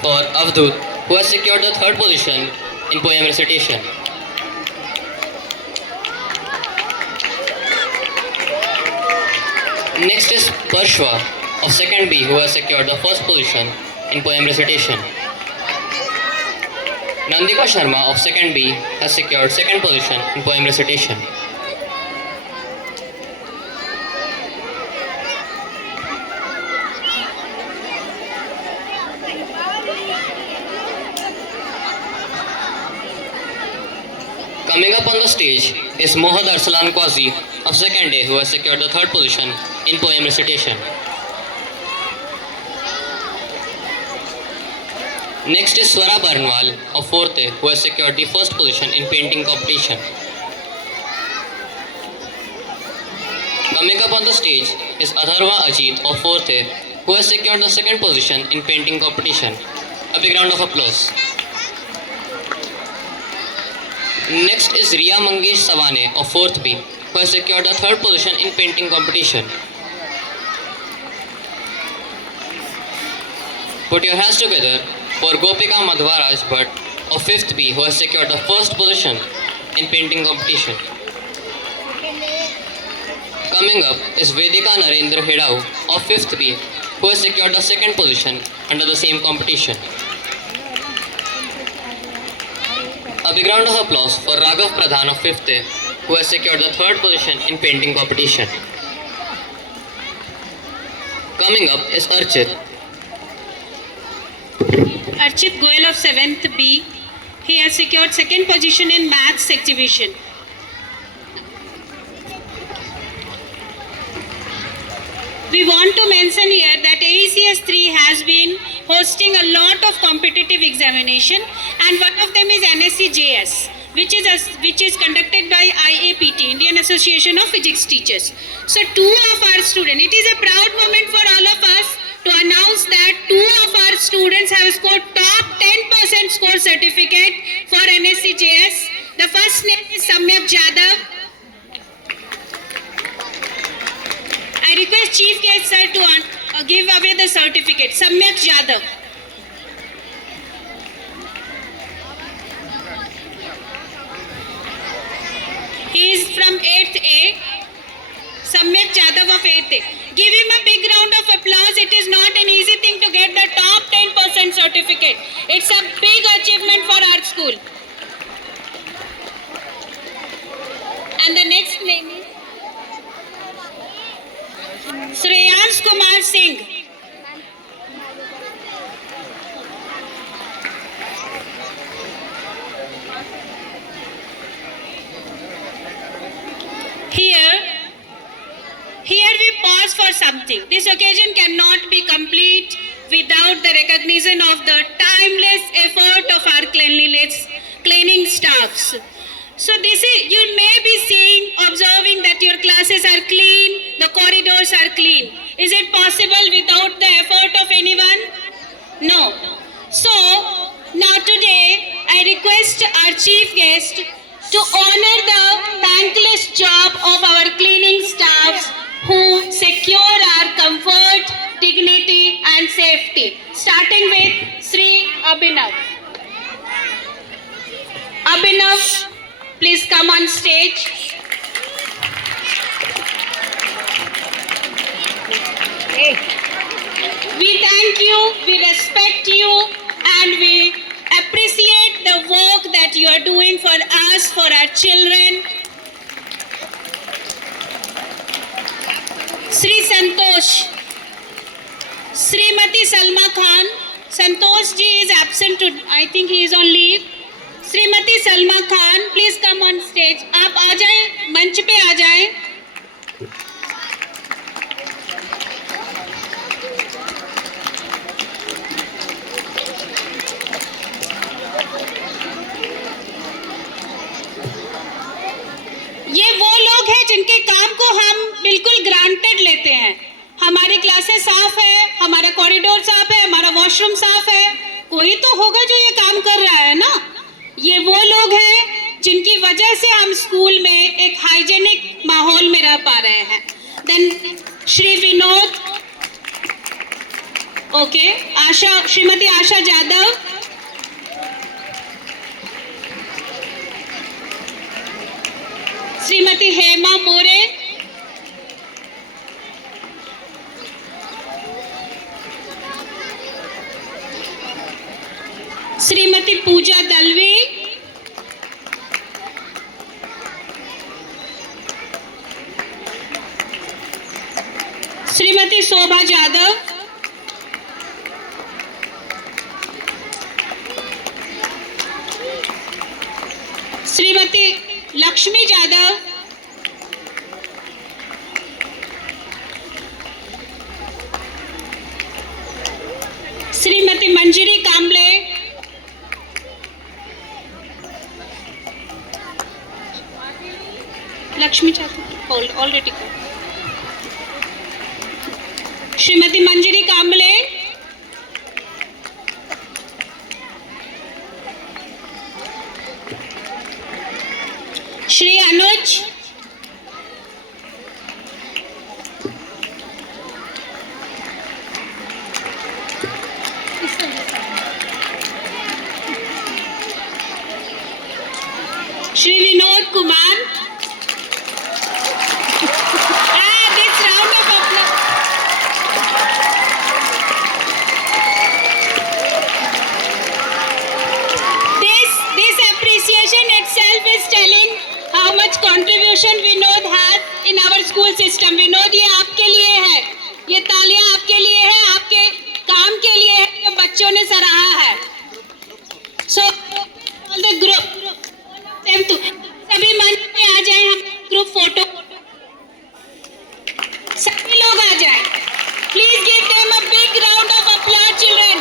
for Avdut who has secured the third position in poem recitation. Next is Parshva of 2nd B who has secured the first position in poem recitation. Nandika Sharma of 2nd B has secured second position in poem recitation. Coming up on the stage is Mohad Arsalan Qazi of 2nd A who has secured the third position in poem recitation. Next is Swara Barnwal of 4th A who has secured the first position in painting competition. Coming up on the stage is Atharva Ajit of 4th A who has secured the second position in painting competition. A big round of applause. Next is Riya Mangesh Sawane of 4th B who has secured the third position in painting competition. Put your hands together for Gopika Madhvaraj Bhatt of 5th B who has secured the first position in painting competition. Coming up is Vedika Narendra Hedau of 5th B who has secured the second position under the same competition. A big round of applause for Raghav Pradhan of 5th A who has secured the third position in painting competition. Coming up is Archit. Archit Goel of 7th B. He has secured second position in maths exhibition. We want to mention here that AECS 3 has been hosting a lot of competitive examination, and one of them is NSCJS, which is conducted by IAPT, Indian Association of Physics Teachers. So two of our students, it is a proud moment for all of us to announce that two of our students have scored top 10% score certificate for NSCJS. The first name is Samyak Jadhav. I request Chief Guest Sir to give away the certificate. Samyak Jadhav. He is from 8th A. Samyak Jadhav of 8th A. Give him a big round of applause. It is not an easy thing to get the top 10% certificate. It's a big achievement for our school. And the next name is Shreyansh Kumar Singh, Here we pause for something. This occasion cannot be complete without the recognition of the timeless effort of our cleaning staffs. So you may be seeing, observing that your classes are clean, the corridors are clean. Is it possible without the effort of anyone? No. So now today I request our chief guest to honor the thankless job of our cleaning staffs who secure our comfort, dignity and safety. Starting with Sri Abhinav. Abhinav, please come on stage. We thank you, we respect you and we appreciate the work that you are doing for us, for our children. Sri Santosh. Srimati Salma Khan. Santosh ji is absent today. I think he is on leave. Srimati Salma Khan, please come on stage. आप आ जाएं, मंच पे आ जाएं. ये वो लोग हैं जिनके काम को हम बिल्कुल ग्रांटेड लेते हैं. हमारी क्लासेस साफ है, हमारा कॉरिडोर साफ है, हमारा वॉशरूम साफ है. कोई तो होगा जो ये काम कर रहा है ना. ये वो लोग हैं जिनकी वजह से हम स्कूल में एक हाइजेनिक माहौल में रह पा रहे हैं. देन श्री विनोद, ओके, आशा, श्रीमती आशा जादव, श्रीमती हेमा मोरे, श्रीमती पूजा दलवी, श्रीमती शोभा जादव, श्रीमती लक्ष्मी जादव, श्रीमती मंजरी कांबले, लक्ष्मी जादव ऑलरेडी को, श्रीमती मंजरी कांबले, श्री अनुज, Shri Vinod Kumar. This round of applause. This appreciation itself is telling how much contribution Vinod has in our school system. Vinod, ये आपके लिए है, ये तालियां आपके लिए है, आपके काम के लिए है, जो बच्चों ने सराहा है. So all the group, सभी मंच पे आ जाएं, हम ग्रुप फोटो, सभी लोग आ जाएं. Please give them a big round of applause, children.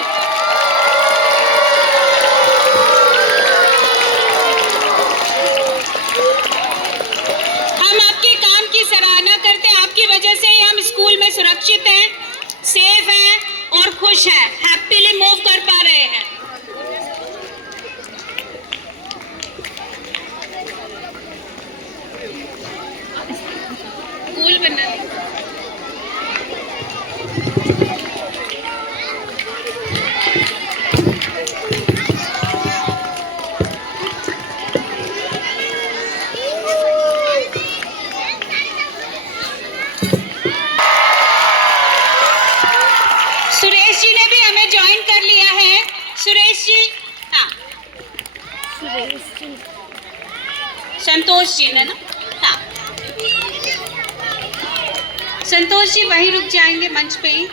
हम आपके काम की सराहना करते हैं. आपकी वजह से ही हम स्कूल में सुरक्षित हैं, सेफ हैं और खुश हैं, हैप्पीली मूव कर पा रहे हैं. स्कूल बना सुरेश जी ने भी हमें ज्वाइन कर लिया है. सुरेश जी, हाँ, संतोष जी ने ना, हाँ. संतोष जी वहीं रुक जाएंगे मंच पे ही।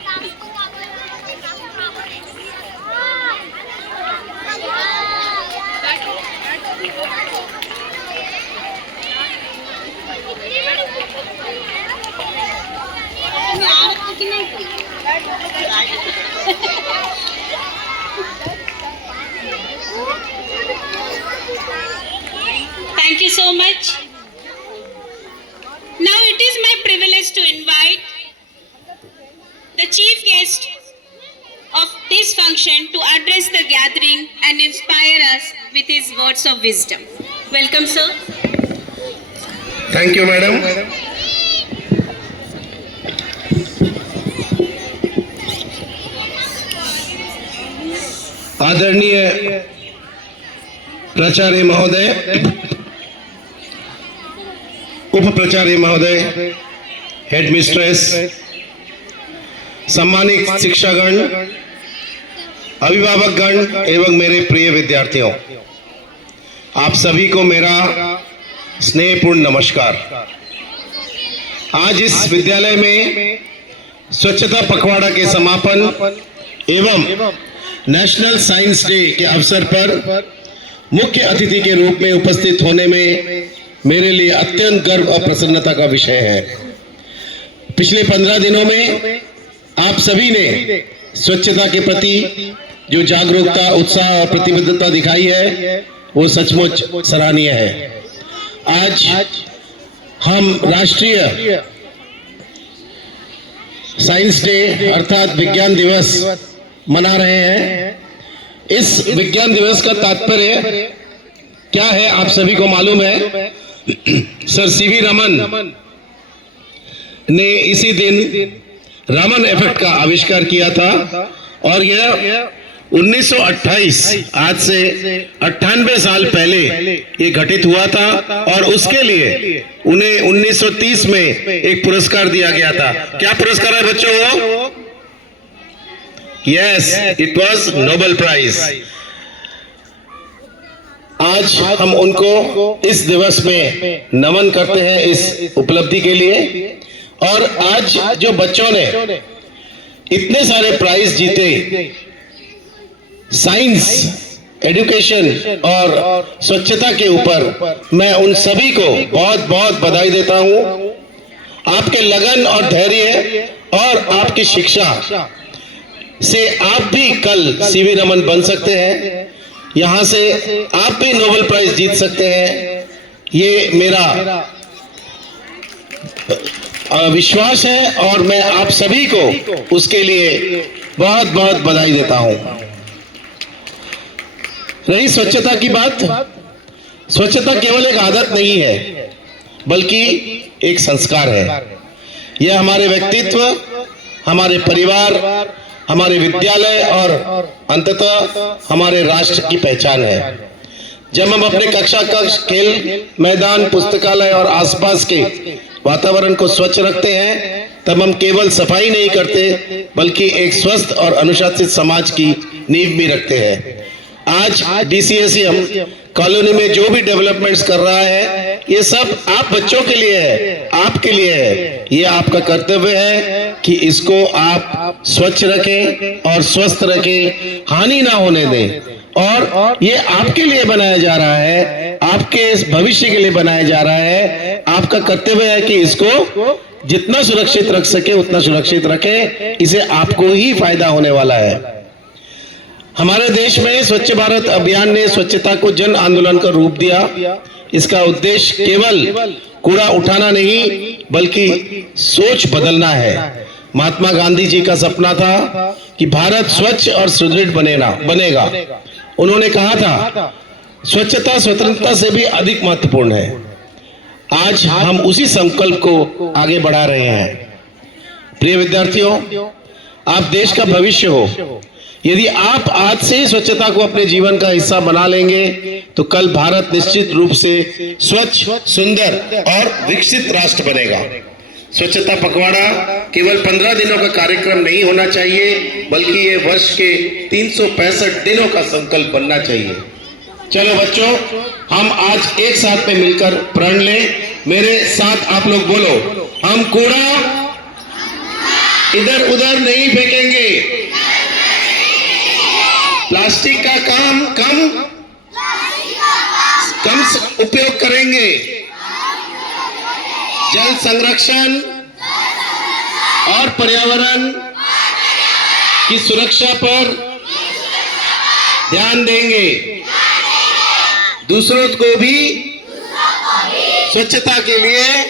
Thank you so much. Now it is my privilege to invite the chief guest of this function to address the gathering and inspire us with his words of wisdom. Welcome, sir. Thank you, madam. आदरणीय प्राचार्य महोदय, उप प्राचार्य महोदय, head mistress, सम्मानित शिक्षागण, अभिभावकगण एवं मेरे प्रिय विद्यार्थियों, आप सभी को मेरा स्नेहपूर्ण नमस्कार। आज इस विद्यालय में स्वच्छता पखवाड़ा के समापन एवं नेशनल साइंस डे के अवसर पर मुख्य अतिथि के रूप में उपस्थित होने में मेरे लिए अत्यंत गर्व और प्रसन्नता का विषय है। पिछले 15 दिनों में आप सभी ने स्वच्छता के प्रति जो जागरूकता, उत्साह और प्रतिबद्धता दिखाई है वो सचमुच सराहनीय है। आज हम राष्ट्रीय साइंस डे अर्थात विज्ञान दिवस मना रहे हैं। इस विज्ञान दिवस का तात्पर्य क्या है आप सभी को मालूम है। सर सीवी रमन ने इसी दिन रमन इफेक्ट का आविष्कार किया था और यह 1928 आज से 98 साल पहले ये घटित हुआ था और उसके लिए उन्हें 1930 में एक पुरस्कार दिया गया था। क्या पुरस्कार है बच्चों वो? Yes, it was Nobel prize. आज हम उनको इस दिवस में नमन करते हैं इस उपलब्धि के लिए। और आज जो बच्चों ने इतने सारे प्राइज जीते साइंस, एजुकेशन और स्वच्छता के ऊपर, मैं उन सभी को बहुत बहुत बधाई देता हूं। आपके लगन और धैर्य और आपकी शिक्षा से आप भी कल सीवी रमन बन सकते हैं। यहां से आप भी नोबेल प्राइज जीत सकते हैं। ये मेरा विश्वास है और मैं आप सभी को उसके लिए बहुत बहुत बधाई देता हूं। रही स्वच्छता की बात, स्वच्छता केवल एक आदत नहीं है बल्कि एक संस्कार है। यह हमारे व्यक्तित्व, हमारे परिवार, हमारे विद्यालय और अंततः हमारे राष्ट्र की पहचान है। जब हम अपने कक्षा कक्ष, खेल मैदान, पुस्तकालय और आसपास के वातावरण को स्वच्छ रखते हैं तब हम केवल सफाई नहीं करते बल्कि एक स्वस्थ और अनुशासित समाज की नींव भी रखते हैं। आज DCSM कॉलोनी में जो भी डेवलपमेंट्स कर रहा है ये सब आप बच्चों के लिए है, आपके लिए है। ये आपका कर्तव्य है कि इसको आप स्वच्छ रखें और स्वस्थ रखें, हानि ना होने दें। और ये आपके लिए बनाया जा रहा है, आपके इस भविष्य के लिए बनाया जा रहा है। आपका कर्तव्य है कि इसको जितना सुरक्षित रख सके उतना सुरक्षित रखें, इसे आपको ही फायदा होने वाला है। हमारे देश में स्वच्छ भारत अभियान ने स्वच्छता को जन आंदोलन का रूप दिया। इसका उद्देश्य केवल कूड़ा उठाना नहीं बल्कि सोच बदलना है। महात्मा गांधी जी का सपना था कि भारत स्वच्छ और सुदृढ़ बनेगा। उन्होंने कहा था स्वच्छता स्वतंत्रता से भी अधिक महत्वपूर्ण है। आज हम उसी संकल्प को आगे बढ़ा रहे हैं। प्रिय विद्यार्थियों, आप देश का भविष्य हो। यदि आप आज से ही स्वच्छता को अपने जीवन का हिस्सा बना लेंगे तो कल भारत निश्चित रूप से स्वच्छ, सुंदर और विकसित राष्ट्र बनेगा। स्वच्छता पखवाड़ा केवल 15 दिनों का कार्यक्रम नहीं होना चाहिए बल्कि ये वर्ष के 365 दिनों का संकल्प बनना चाहिए। चलो बच्चों, हम आज एक साथ में मिलकर प्रण लें। मेरे साथ आप लोग बोलो, हम कूड़ा इधर उधर नहीं फेंकेंगे, प्लास्टिक का कम उपयोग करेंगे, जल संरक्षण और पर्यावरण की सुरक्षा पर ध्यान देंगे, दूसरों को भी स्वच्छता के लिए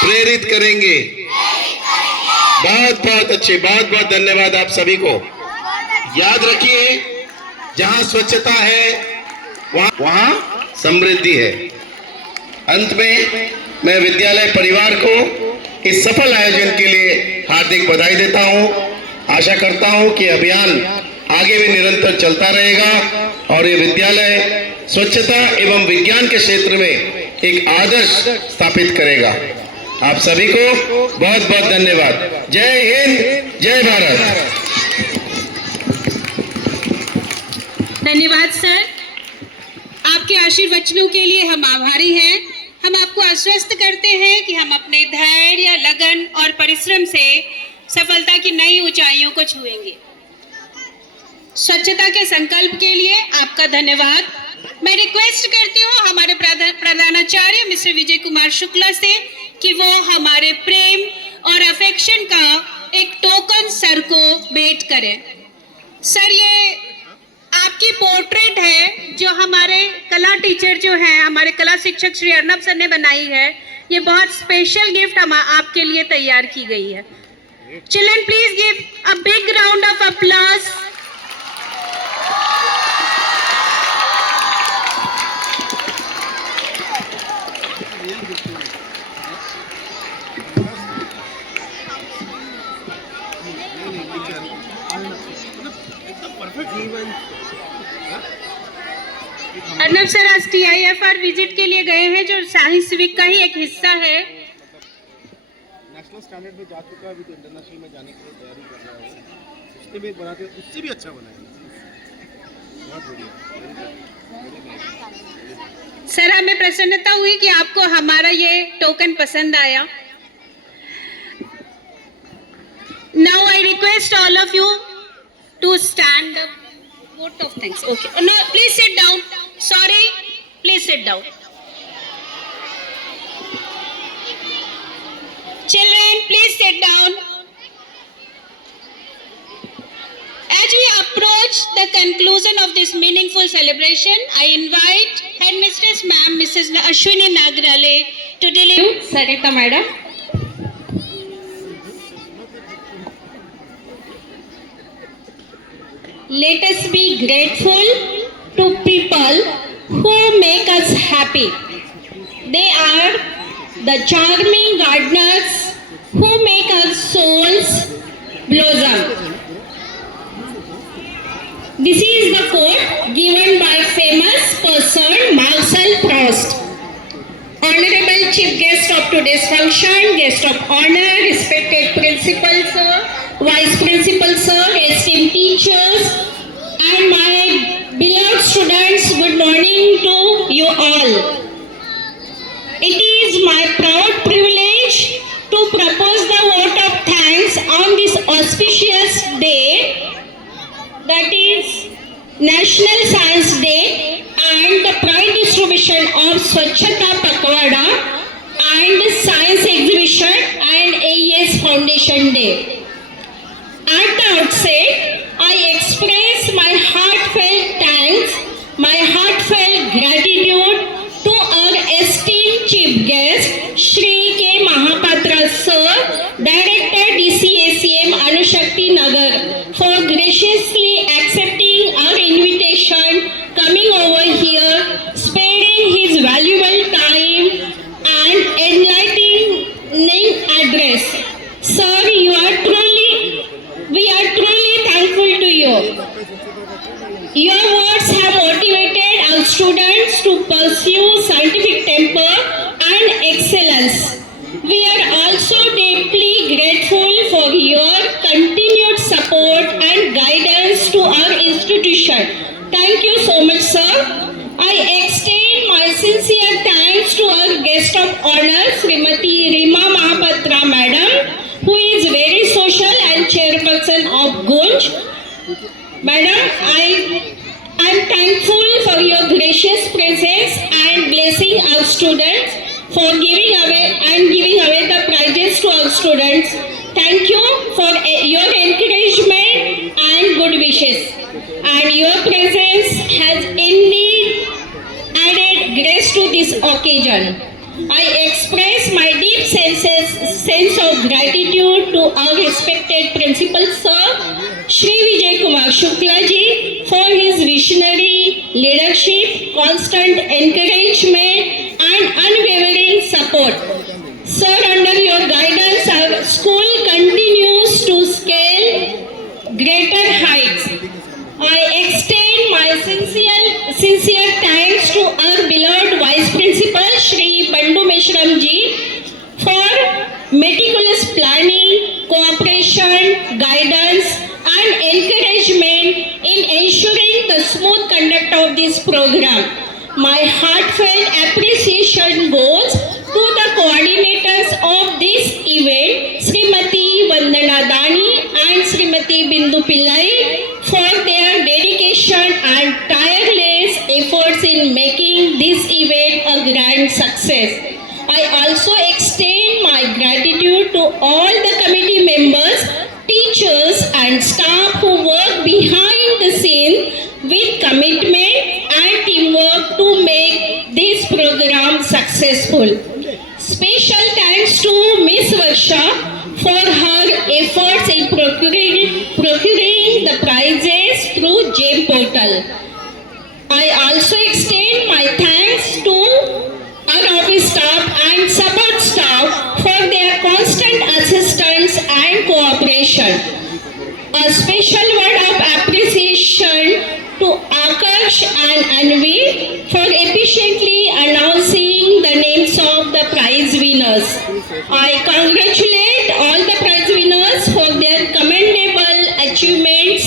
प्रेरित करेंगे। बहुत बहुत अच्छे, बहुत बहुत धन्यवाद आप सभी को। याद रखिए, जहां स्वच्छता है वहां समृद्धि है। अंत में मैं विद्यालय परिवार को इस सफल आयोजन के लिए हार्दिक बधाई देता हूं। आशा करता हूं कि अभियान आगे भी निरंतर चलता रहेगा और ये विद्यालय स्वच्छता एवं विज्ञान के क्षेत्र में एक आदर्श स्थापित करेगा। आप सभी को बहुत बहुत धन्यवाद। जय हिंद, जय भारत। धन्यवाद सर, आपके आशीर्वचनों के लिए हम आभारी हैं। हम आपको आश्वस्त करते हैं कि हम अपने धैर्य, लगन और परिश्रम से सफलता की नई ऊंचाइयों को छुएंगे। स्वच्छता के संकल्प के लिए आपका धन्यवाद। मैं रिक्वेस्ट करती हूँ हमारे प्रधानाचार्य मिस्टर विजय कुमार शुक्ला से कि वो हमारे प्रेम और अफेक्शन का एक टोकन सर को भेंट करें। सर, ये आपकी पोर्ट्रेट है जो हमारे कला टीचर जो हैं, हमारे कला शिक्षक श्री अर्नब सर ने बनाई है। ये बहुत स्पेशल गिफ्ट हम आपके लिए तैयार की गई है। Children, please give a big round of applause. Arnab sir आज TIFR विजिट के लिए गए हैं, जो साइंस वीक का ही एक हिस्सा है। नेशनल स्टैंडर्ड में जा चुका है, अभी तो इंटरनेशनल में जाने के लिए तैयारी कर रहा है। उसके भी बनाते उससे भी अच्छा बनाएगा। बहुत बढ़िया। सर, हमें प्रसन्नता हुई कि आपको हमारा ये टोकन पसंद आया। Now I request all of you to stand up. Vote of thanks. Okay. No, please sit down. Sorry. Please sit down. Children, please sit down. As we approach the conclusion of this meaningful celebration, I invite Headmistress Ma'am, Mrs. Ashwini Nagrale, to deliver. Sarita Madam. Let us be grateful to people who make us happy. They are the charming gardeners who make our souls blossom. This is the quote given by famous person Marcel Proust. Honorable chief guest of today's function, guest of honor, respected principal sir, vice principal sir, esteemed teachers, and my beloved students, good morning to you all. It is my proud privilege to propose the vote of thanks on this auspicious day, that is National Science Day, and the prize distribution of Swachhata Pakhwada and Science Exhibition and AES Foundation Day. At the outset, I express my heartfelt thanks, my heartfelt gratitude to our esteemed chief guest, Shri K. Mahapatra Sir, Director DCACM Anushakti Nagar, for graciously accepting our invitation, coming over here, sparing his valuable time and enlightening address. Sir, we are truly thankful to you. Your words have motivated our students to pursue scientific temper and excellence. We are also deeply grateful for your continued support and guidance to our institution. Thank you so much, sir. I extend my sincere thanks to our guest of honor, Srimati Rima Mahapatra Madam, who is very and chairperson of Gunj. Madam, I am thankful for your gracious presence and blessing our students for giving away the prizes to our students. Thank you for your encouragement and good wishes. And your presence has indeed added grace to this occasion. I express my deep sense of gratitude to our respected principal sir, Shri Vijay Kumar Shukla ji, for his visionary leadership, constant encouragement and unwavering support. Sir, under your guidance, our school continues to scale greater heights. I extend my sincere thanks to our beloved Vice Principal Shri Bandu Meshram ji for meticulous planning, cooperation, guidance and encouragement in ensuring the smooth conduct of this program. My heartfelt appreciation goes to the coordinators of this event, Srimati Vandana Dani and Srimati Bindu Pillai, for their dedication and tireless efforts in making this event a grand success. I also extend my gratitude to all the committee members, teachers and staff who work behind the scenes with commitment and teamwork to make this program successful. Special thanks to Miss Varsha for her efforts in procuring the prizes through GEM portal. I also extend my thanks to our office staff and support staff for their constant assistance and cooperation. A special word of appreciation to Akash and Anvi for efficiently announcing the names of the prize winners. I congratulate all the prize winners for their commendable achievements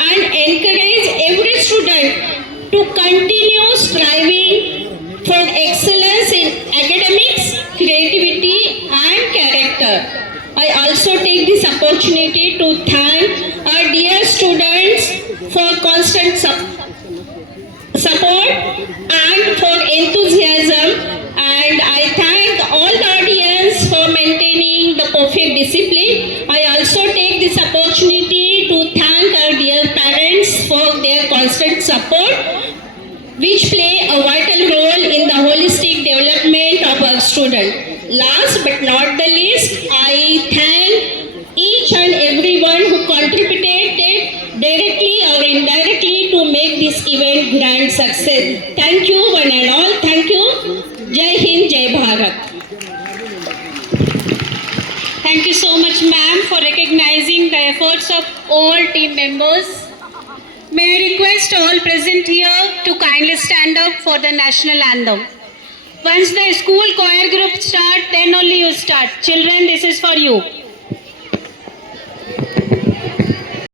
and encourage every student to continue striving for excellence in academics, creativity and character. I also take this opportunity to thank our dear students for constant support and for enthusiasm, and I thank all the audience for maintaining the perfect discipline. I also take this opportunity to thank our dear parents for their constant support, which play a vital role in the holistic development of our student. Last but not the least, I thank each and everyone who contributed directly or indirectly to make this event grand success. Thank you one and all. Thank you. Jai Hind, Jai Bharat. Thank you so much, ma'am, for recognizing the efforts of all team members. May I request all present here to kindly stand up for the national anthem. Once the school choir group start, then only you start. Children, this is for you.